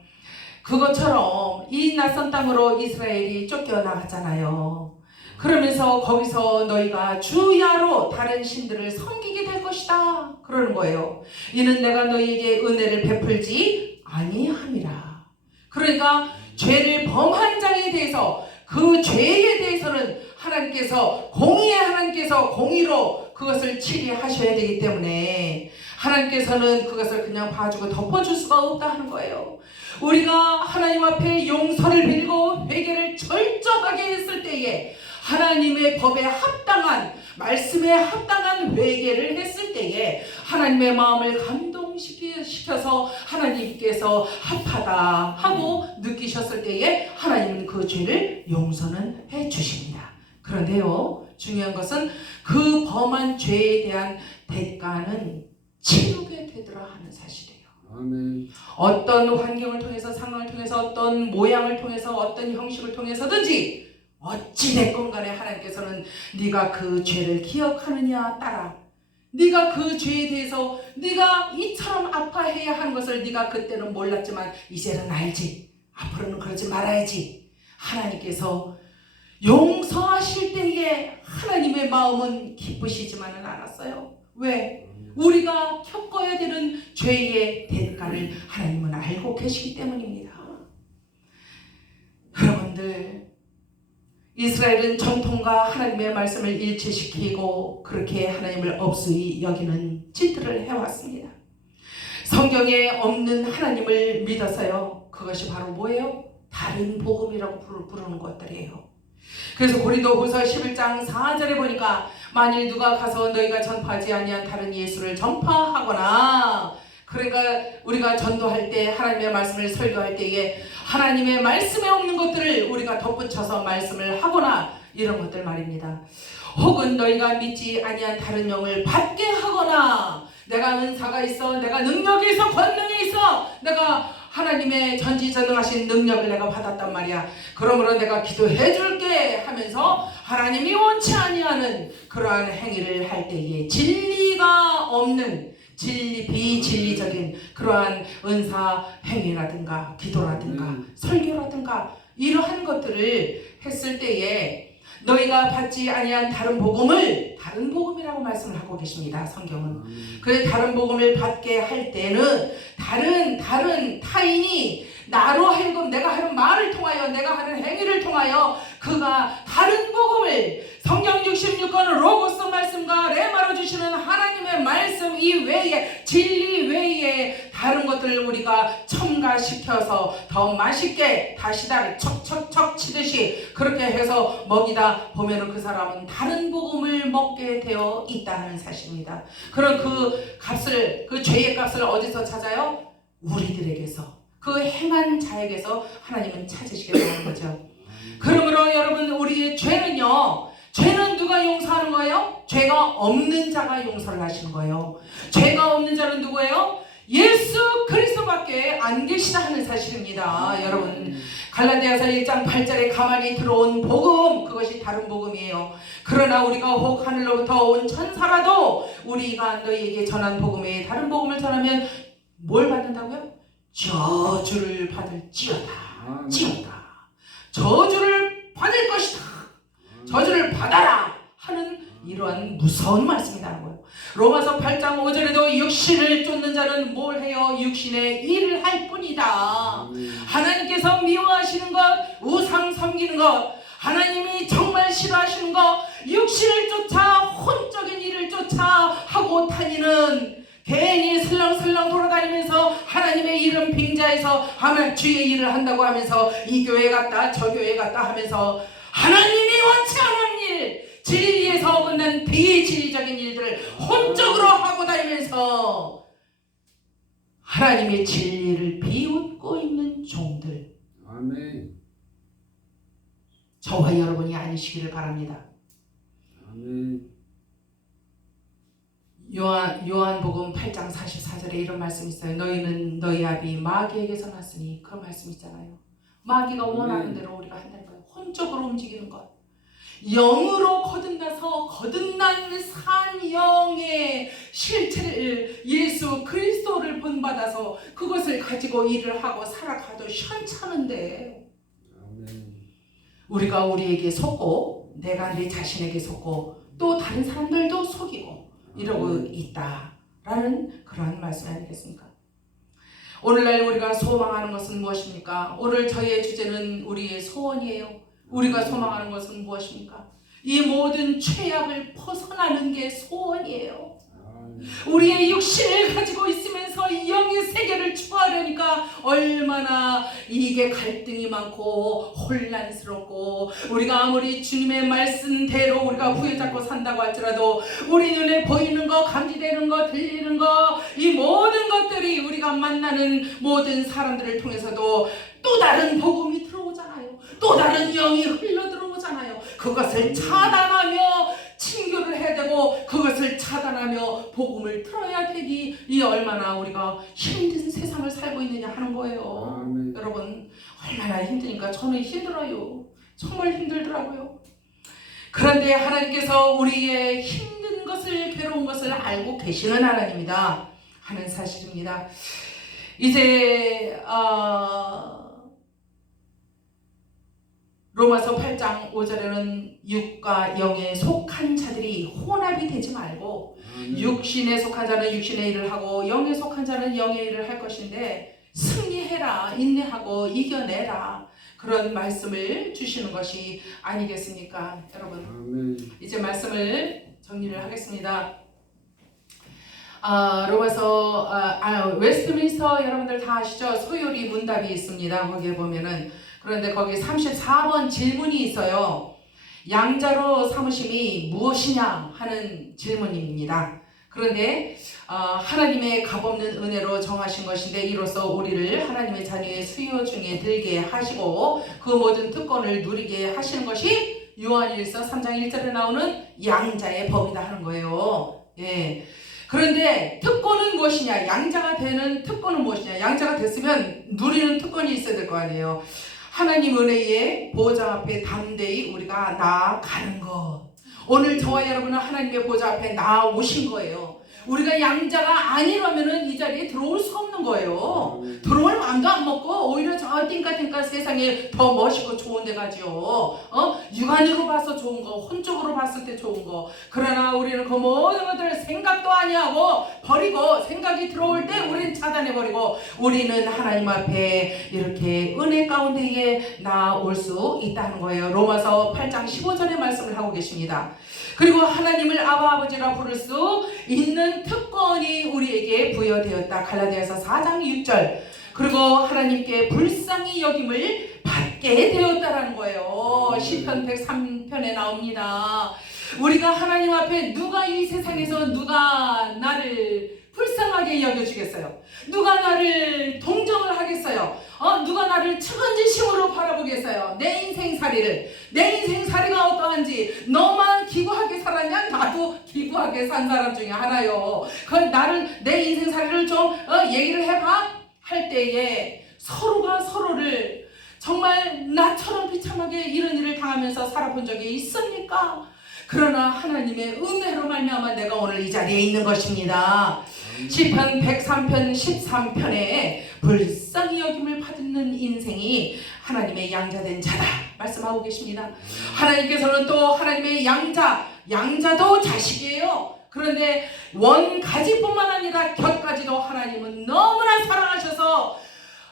그것처럼 이 낯선 땅으로 이스라엘이 쫓겨나갔잖아요. 그러면서 거기서 너희가 주야로 다른 신들을 섬기게 될 것이다 그러는 거예요. 이는 내가 너희에게 은혜를 베풀지 아니함이라. 그러니까 죄를 범한 자에 대해서, 그 죄에 대해서는 하나님께서 공의로 그것을 치리하셔야 되기 때문에 하나님께서는 그것을 그냥 봐주고 덮어줄 수가 없다 하는 거예요. 우리가 하나님 앞에 용서를 빌고 회개를 철저하게 했을 때에, 하나님의 법에 합당한, 말씀에 합당한 회개를 했을 때에 하나님의 마음을 감동시켜서 하나님께서 합하다 하고 느끼셨을 때에 하나님은 그 죄를 용서는 해주십니다. 그런데요, 중요한 것은 그 범한 죄에 대한 대가는 치르게 되더라 하는 사실이에요. 아멘. 어떤 환경을 통해서, 상황을 통해서, 어떤 모양을 통해서, 어떤 형식을 통해서든지 어찌됐건 간에 하나님께서는 네가 그 죄를 기억하느냐 따라, 네가 그 죄에 대해서 네가 이처럼 아파해야 하는 것을 네가 그때는 몰랐지만 이제는 알지, 앞으로는 그러지 말아야지. 하나님께서 용서하실 때에 하나님의 마음은 기쁘시지만은 않았어요. 왜? 우리가 겪어야 되는 죄의 대가를 하나님은 알고 계시기 때문입니다. 여러분들, 이스라엘은 정통과 하나님의 말씀을 일치시키고 그렇게 하나님을 없이 여기는 짓들을 해왔습니다. 성경에 없는 하나님을 믿어서요. 그것이 바로 뭐예요? 다른 복음이라고 부르는 것들이에요. 그래서 고린도후서 11장 4절에 보니까 만일 누가 가서 너희가 전파하지 아니한 다른 예수를 전파하거나, 그러니까 우리가 전도할 때 하나님의 말씀을 설교할 때에 하나님의 말씀에 없는 것들을 우리가 덧붙여서 말씀을 하거나 이런 것들 말입니다. 혹은 너희가 믿지 아니한 다른 영을 받게 하거나, 내가 은사가 있어, 내가 능력이 있어, 권능이 있어, 내가 하나님의 전지전능하신 능력을 내가 받았단 말이야. 그러므로 내가 기도해 줄게 하면서 하나님이 원치 아니하는 그러한 행위를 할 때에 진리가 없는 비진리적인 그러한 은사 행위라든가 기도라든가 설교라든가 이러한 것들을 했을 때에 너희가 받지 아니한 다른 복음을 다른 복음이라고 말씀을 하고 계십니다. 성경은. 그 다른 복음을 받게 할 때는 다른 타인이 나로 하여금 내가 하는 말을 통하여, 내가 하는 행위를 통하여 그가 다른 복음을, 성경 66권은 로고스 말씀과 레마로 주시는 하나님의 말씀 이외에, 진리 외에 다른 것들을 우리가 첨가시켜서 더 맛있게 다시다를 척척척 치듯이 그렇게 해서 먹이다 보면은 그 사람은 다른 복음을 먹게 되어 있다는 사실입니다. 그럼 그 값을, 그 죄의 값을 어디서 찾아요? 우리들에게서, 그 행한 자에게서 하나님은 찾으시겠다는 거죠. 그러므로 여러분, 우리의 죄는요, 죄는 누가 용서하는 거예요? 죄가 없는 자가 용서를 하시는 거예요. 죄가 없는 자는 누구예요? 예수 그리스도밖에 안 계시다 하는 사실입니다. 여러분, 갈라디아서 1장 8절에 가만히 들어온 복음, 그것이 다른 복음이에요. 그러나 우리가 혹 하늘로부터 온 천사라도 우리가 너희에게 전한 복음에 다른 복음을 전하면 뭘 받는다고요? 저주를 받을지어다. 저주를 받을 것이다. 저주를 받아라 하는 이러한 무서운 말씀이라는 거예요. 로마서 8장 5절에도 육신을 쫓는 자는 뭘 해요? 육신의 일을 할 뿐이다. 하나님께서 미워하시는 것, 우상 섬기는 것, 하나님이 정말 싫어하시는 것, 육신을 쫓아 혼적인 일을 쫓아 하고 다니는, 괜히 슬렁슬렁 돌아다니면서 하나님의 이름 빙자해서 하면 주의 일을 한다고 하면서 이 교회 갔다 저 교회 갔다 하면서 하나님이 원치 않은 일, 진리에서 어긋난 비진리적인 일들을 혼적으로 하고 다니면서 하나님의 진리를 비웃고 있는 종들, 아멘. 저와 여러분이 아니시기를 바랍니다. 아멘. 요한복음 8장 44절에 이런 말씀이 있어요. 너희는 너희 아비 마귀에게서 났으니, 그 말씀 있잖아요. 마귀가 원하는 대로 우리가 한다는 거예요. 혼적으로 움직이는 것, 영으로 거듭난 산 영의 실체를, 예수 그리스도를 본받아서 그것을 가지고 일을 하고 살아가도 현찮은데, 우리가 우리에게 속고, 내가 내 자신에게 속고 또 다른 사람들도 속이고 이러고 있다라는 그러한 말씀 아니겠습니까? 오늘날 우리가 소망하는 것은 무엇입니까? 오늘 저희의 주제는 우리의 소원이에요. 우리가 소망하는 것은 무엇입니까? 이 모든 죄악을 벗어나는 게 소원이에요. 우리의 육신을 가지고 있으면서 영의 세계를 추구하려니까 얼마나 이게 갈등이 많고 혼란스럽고, 우리가 아무리 주님의 말씀대로 우리가 부여잡고 산다고 할지라도 우리 눈에 보이는 거, 감지되는 거, 들리는 거, 이 모든 것들이 우리가 만나는 모든 사람들을 통해서도 또 다른 복음이 들어오잖아요. 또 다른 영이 흘러 들어오잖아요. 그것을 차단하며 친교를 해야 되고, 그것을 차단하며 복음을 틀어야 되니 이 얼마나 우리가 힘든 세상을 살고 있느냐 하는 거예요. 여러분, 얼마나 힘드니까 저는 힘들어요. 정말 힘들더라고요. 그런데 하나님께서 우리의 힘든 것을, 괴로운 것을 알고 계시는 하나님이다 하는 사실입니다. 이제 로마서 8장 5절에는 육과 영에 속한 자들이 혼합이 되지 말고, 육신에 속한 자는 육신의 일을 하고 영에 속한 자는 영의 일을 할 것인데 승리해라, 인내하고 이겨내라. 그런 말씀을 주시는 것이 아니겠습니까? 여러분, 아멘. 이제 말씀을 정리를 하겠습니다. 로마서 웨스트민스터 여러분들 다 아시죠? 소요리 문답이 있습니다. 거기에 보면은, 그런데 거기 34번 질문이 있어요. 양자로 삼으심이 무엇이냐 하는 질문입니다. 그런데 하나님의 값없는 은혜로 정하신 것인데, 이로써 우리를 하나님의 자녀의 수요 중에 들게 하시고 그 모든 특권을 누리게 하시는 것이 요한일서 3장 1절에 나오는 양자의 법이다 하는 거예요. 예. 그런데 특권은 무엇이냐? 양자가 되는 특권은 무엇이냐? 양자가 됐으면 누리는 특권이 있어야 될 거 아니에요. 하나님 은혜의 보좌 앞에 담대히 우리가 나아가는 것. 오늘 저와 여러분은 하나님의 보좌 앞에 나아오신 거예요. 우리가 양자가 아니라면은 이 자리에 들어올 수가 없는 거예요. 들어올 마음도 안 먹고 오히려 저 띵까띵까 세상에 더 멋있고 좋은 데 가죠. 육안으로 봐서 좋은 거, 혼적으로 봤을 때 좋은 거. 그러나 우리는 그 모든 것들을 생각도 아니하고 버리고, 생각이 들어올 때 우리는 차단해버리고, 우리는 하나님 앞에 이렇게 은혜 가운데에 나올 수 있다는 거예요. 로마서 8장 15절의 말씀을 하고 계십니다. 그리고 하나님을 아바 아버지라 부를 수 있는 특권이 우리에게 부여되었다. 갈라디아서 4장 6절. 그리고 하나님께 불쌍히 여김을 받게 되었다라는 거예요. 시편 103편에 나옵니다. 우리가 하나님 앞에 누가 이 세상에서 누가 나를 불쌍하게 여겨주겠어요? 누가 나를 동정을 하겠어요? 누가 나를 측은지심으로 바라보겠어요? 내 인생살이를, 내 인생살이가 어떠한지, 너만 기구하게 살았냐? 나도 기구하게 산 사람 중에 하나요. 내 인생살이를 좀 얘기를 해봐 할 때에 서로가 서로를 정말 나처럼 비참하게 이런 일을 당하면서 살아본 적이 있습니까? 그러나 하나님의 은혜로 말미암아 내가 오늘 이 자리에 있는 것입니다. 시편 103편 13편에 불쌍히 여김을 받는 인생이 하나님의 양자된 자다 말씀하고 계십니다. 하나님께서는 또 하나님의 양자도 자식이에요. 그런데 원가지뿐만 아니라 곁가지도 하나님은 너무나 사랑하셔서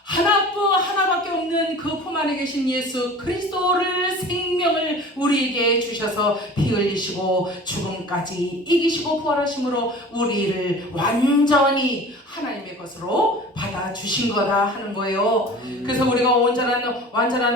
하나밖에 없는 그 품 안에 계신 예수 그리스도를, 생명을 우리에게 주셔서 피 흘리시고 죽음까지 이기시고 부활하심으로 우리를 완전히 하나님의 것으로 받아주신 거다 하는 거예요. 그래서 우리가 완전한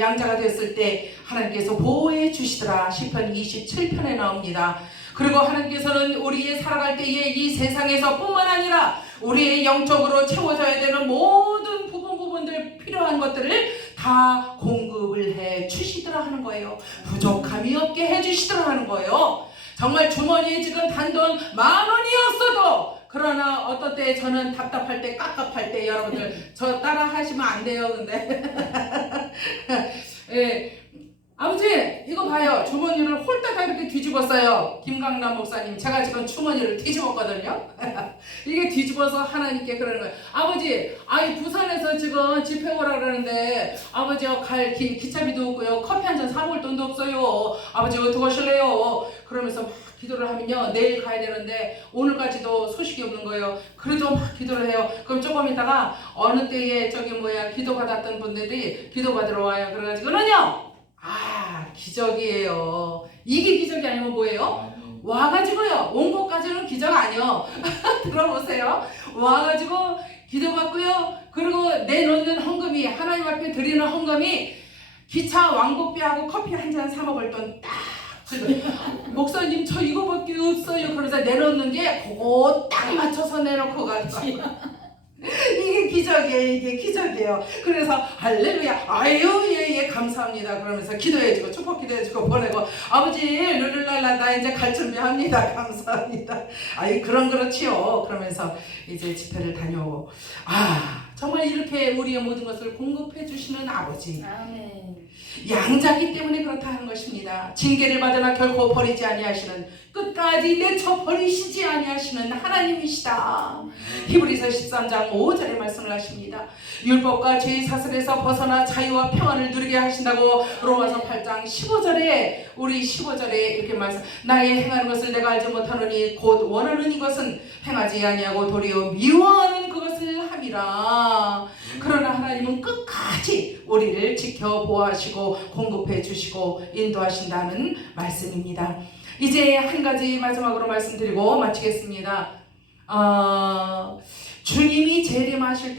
양자가 됐을 때 하나님께서 보호해 주시더라. 시편 27편에 나옵니다. 그리고 하나님께서는 우리의 살아갈 때에 이 세상에서 뿐만 아니라 우리의 영적으로 채워져야 되는 모든 부분들 필요한 것들을 다 공급을 해 주시더라 하는 거예요. 부족함이 없게 해 주시더라 하는 거예요. 정말 주머니에 지금 단돈 10,000원이었어도, 그러나 어떤 때 저는 답답할 때, 깝깝할 때, 여러분들 저 따라 하시면 안 돼요. 근데 예. 아버지 이거 봐요. 주머니를 홀딱 이렇게 뒤집었어요. 김강남 목사님, 제가 지금 주머니를 뒤집었거든요. 이게 뒤집어서 하나님께 그러는 거예요. 아버지, 부산에서 지금 집회 오라 그러는데 아버지 갈 기차비도 없고요, 커피 한 잔 사 먹을 돈도 없어요. 아버지 어떻게 하실래요? 그러면서 막 기도를 하면요, 내일 가야 되는데 오늘까지도 소식이 없는 거예요. 그래도 막 기도를 해요. 그럼 조금 있다가 어느 때에 기도 받았던 분들이 기도 받으러 와요. 그래가지고는요, 기적이에요. 이게 기적이 아니면 뭐예요? 와가지고요, 온 것까지는 기적 아니요. 들어보세요. 와가지고 기도받고요, 그리고 내놓는 헌금이, 하나님 앞에 드리는 헌금이 기차 왕복비하고 커피 한 잔 사 먹을 돈 딱. 목사님 저 이거밖에 없어요. 그러면서 내놓는 게 그거 딱 맞춰서 내놓고 가지. 이게 기적이에요. 그래서 할렐루야, 예 감사합니다 그러면서 기도해주고 축복 기도해주고 보내고, 아버지 룰루랄라 나 이제 갈 준비합니다 감사합니다. 그렇지요. 그러면서 이제 집회를 다녀오고, 정말 이렇게 우리의 모든 것을 공급해 주시는 아버지, 아멘. 양자기 때문에 그렇다 하는 것입니다. 징계를 받으나 결코 버리지 아니하시는, 끝까지 내쳐 버리시지 아니하시는 하나님이시다. 히브리서 13장 5절의 말씀을 하십니다. 율법과 죄의 사슬에서 벗어나 자유와 평안을 누리게 하신다고 로마서 8장 15절에, 우리 15절에 이렇게 말씀, 나의 행하는 것을 내가 알지 못하노니 곧 원하는 이것은 행하지 아니하고 도리어 미워하는 그것을 함이라. 그러나 하나님은 끝까지 우리를 지켜보아하시고 공급해 주시고 인도하신다는 말씀입니다. 이제 한 가지 마지막으로 말씀드리고 마치겠습니다. 주님이 재림하실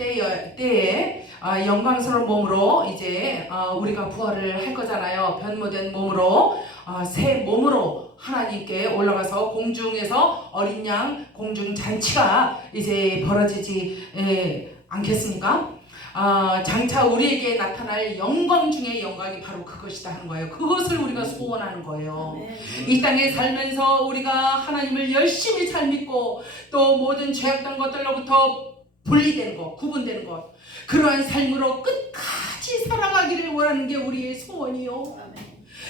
때에 영광스러운 몸으로 이제 우리가 부활을 할 거잖아요. 변모된 몸으로 새 몸으로 하나님께 올라가서 공중에서 어린 양 공중 잔치가 이제 벌어지지 않겠습니까? 장차 우리에게 나타날 영광 중에 영광이 바로 그것이다 하는 거예요. 그것을 우리가 소원하는 거예요. 이 땅에 살면서 우리가 하나님을 열심히 잘 믿고 또 모든 죄악된 것들로부터 분리되는 것, 구분되는 것, 그러한 삶으로 끝까지 살아가기를 원하는 게 우리의 소원이요.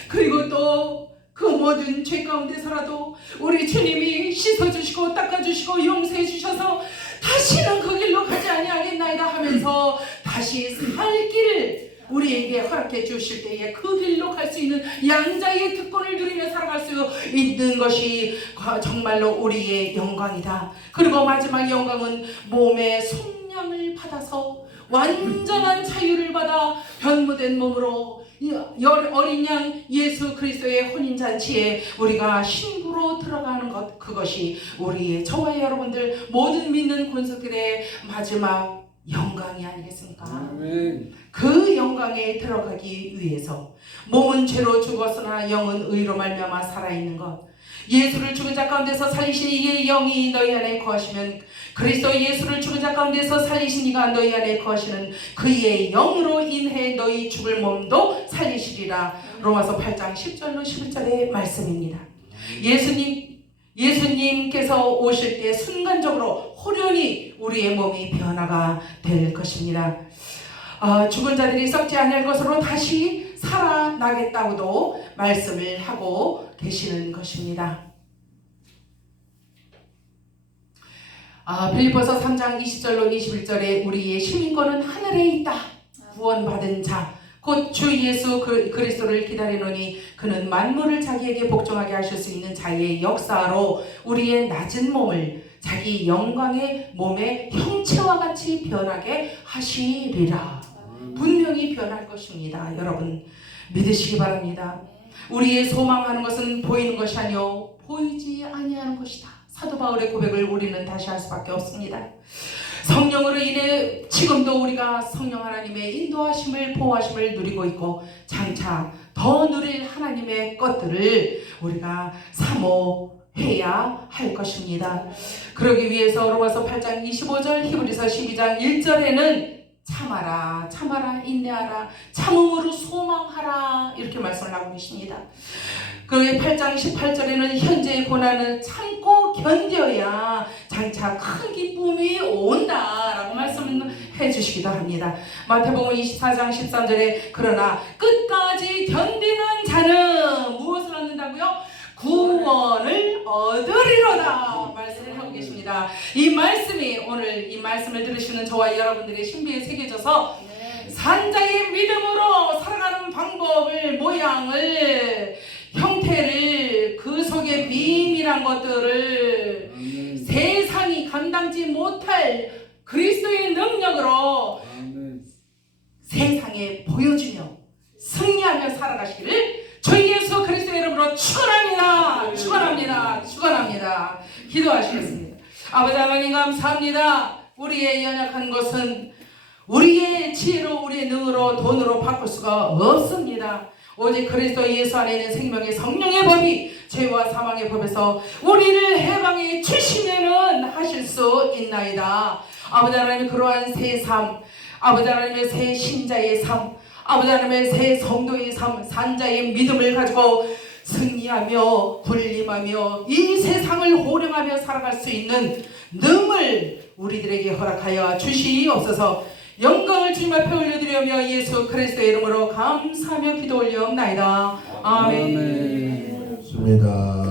그리고 또 그 모든 죄 가운데서라도 우리 주님이 씻어주시고 닦아주시고 용서해주셔서 다시는 그 길로 가지 아니하겠나이다 하면서 다시 살 길을 우리에게 허락해 주실 때에 그 길로 갈 수 있는 양자의 특권을 누리며 살아갈 수 있는 것이 정말로 우리의 영광이다. 그리고 마지막 영광은 몸의 속량을 받아서 완전한 자유를 받아 변모된 몸으로 어린 양 예수 그리스도의 혼인잔치에 우리가 신부로 들어가는 것, 그것이 우리의 저와 여러분들 모든 믿는 권속들의 마지막 영광이 아니겠습니까? 아멘. 그 영광에 들어가기 위해서 몸은 죄로 죽었으나 영은 의로 말미암아 살아있는 것, 예수를 죽은 자 가운데서 살리신 이의 영이 너희 안에 거하시면 그리스도 예수를 죽은 자 가운데서 살리신 이가 너희 안에 거하시는 그의 영으로 인해 너희 죽을 몸도 살리시리라. 로마서 8장 10절로 11절의 말씀입니다. 예수님께서 오실 때 순간적으로 호련히 우리의 몸이 변화가 될 것입니다. 죽은 자들이 썩지 않을 것으로 다시 살아나겠다고도 말씀을 하고 계시는 것입니다. 빌립보서 3장 20절로 21절에 우리의 시민권은 하늘에 있다. 구원받은 자 곧 주 예수 그리스도를 기다리노니 그는 만물을 자기에게 복종하게 하실 수 있는 자의 역사로 우리의 낮은 몸을 자기 영광의 몸의 형체와 같이 변하게 하시리라. 분명히 변할 것입니다. 여러분 믿으시기 바랍니다. 우리의 소망하는 것은 보이는 것이 아니요 보이지 아니하는 것이다. 사도 바울의 고백을 우리는 다시 할 수밖에 없습니다. 성령으로 인해 지금도 우리가 성령 하나님의 인도하심을 보호하심을 누리고 있고 장차 더 누릴 하나님의 것들을 우리가 사모해야 할 것입니다. 그러기 위해서 로마서 8장 25절 히브리서 12장 1절에는 참아라 참아라 인내하라 참음으로 소망하라 이렇게 말씀을 하고 계십니다. 그의 8장 18절에는 현재의 고난을 참고 견뎌야 장차 큰 기쁨이 온다라고 말씀해 주시기도 합니다. 마태복음 24장 13절에 그러나 끝까지 견디는 자는 무엇을 얻는다고요? 구원을 얻으리로다 말씀을 하고 계십니다. 이 말씀이 오늘 이 말씀을 들으시는 저와 여러분들의 신비에 새겨져서 산자의 믿음으로 살아가는 방법을 모양을 형태를 그 속에 비밀한 것들을 세상이 감당지 못할 그리스도의 능력으로 세상에 보여주며 승리하며 살아가시기를 주 예수 그리스도의 이름으로 축원합니다. 축원합니다. 축원합니다. 기도하시겠습니다. 아버지 하나님 감사합니다. 우리의 연약한 것은 우리의 지혜로 우리의 능으로 돈으로 바꿀 수가 없습니다. 오직 그리스도 예수 안에 있는 생명의 성령의 법이 죄와 사망의 법에서 우리를 해방해 주시면은 하실 수 있나이다. 아버지 하나님 그러한 새 삶, 아버지 하나님의 새 신자의 삶, 아버지 하나님의 새 성도의 삶, 산자의 믿음을 가지고 승리하며 군림하며 이 세상을 호령하며 살아갈 수 있는 능을 우리들에게 허락하여 주시옵소서. 영광을 주님 앞에 올려드리며 예수 그리스도의 이름으로 감사하며 기도 올려옵나이다. 아멘. 좋습니다.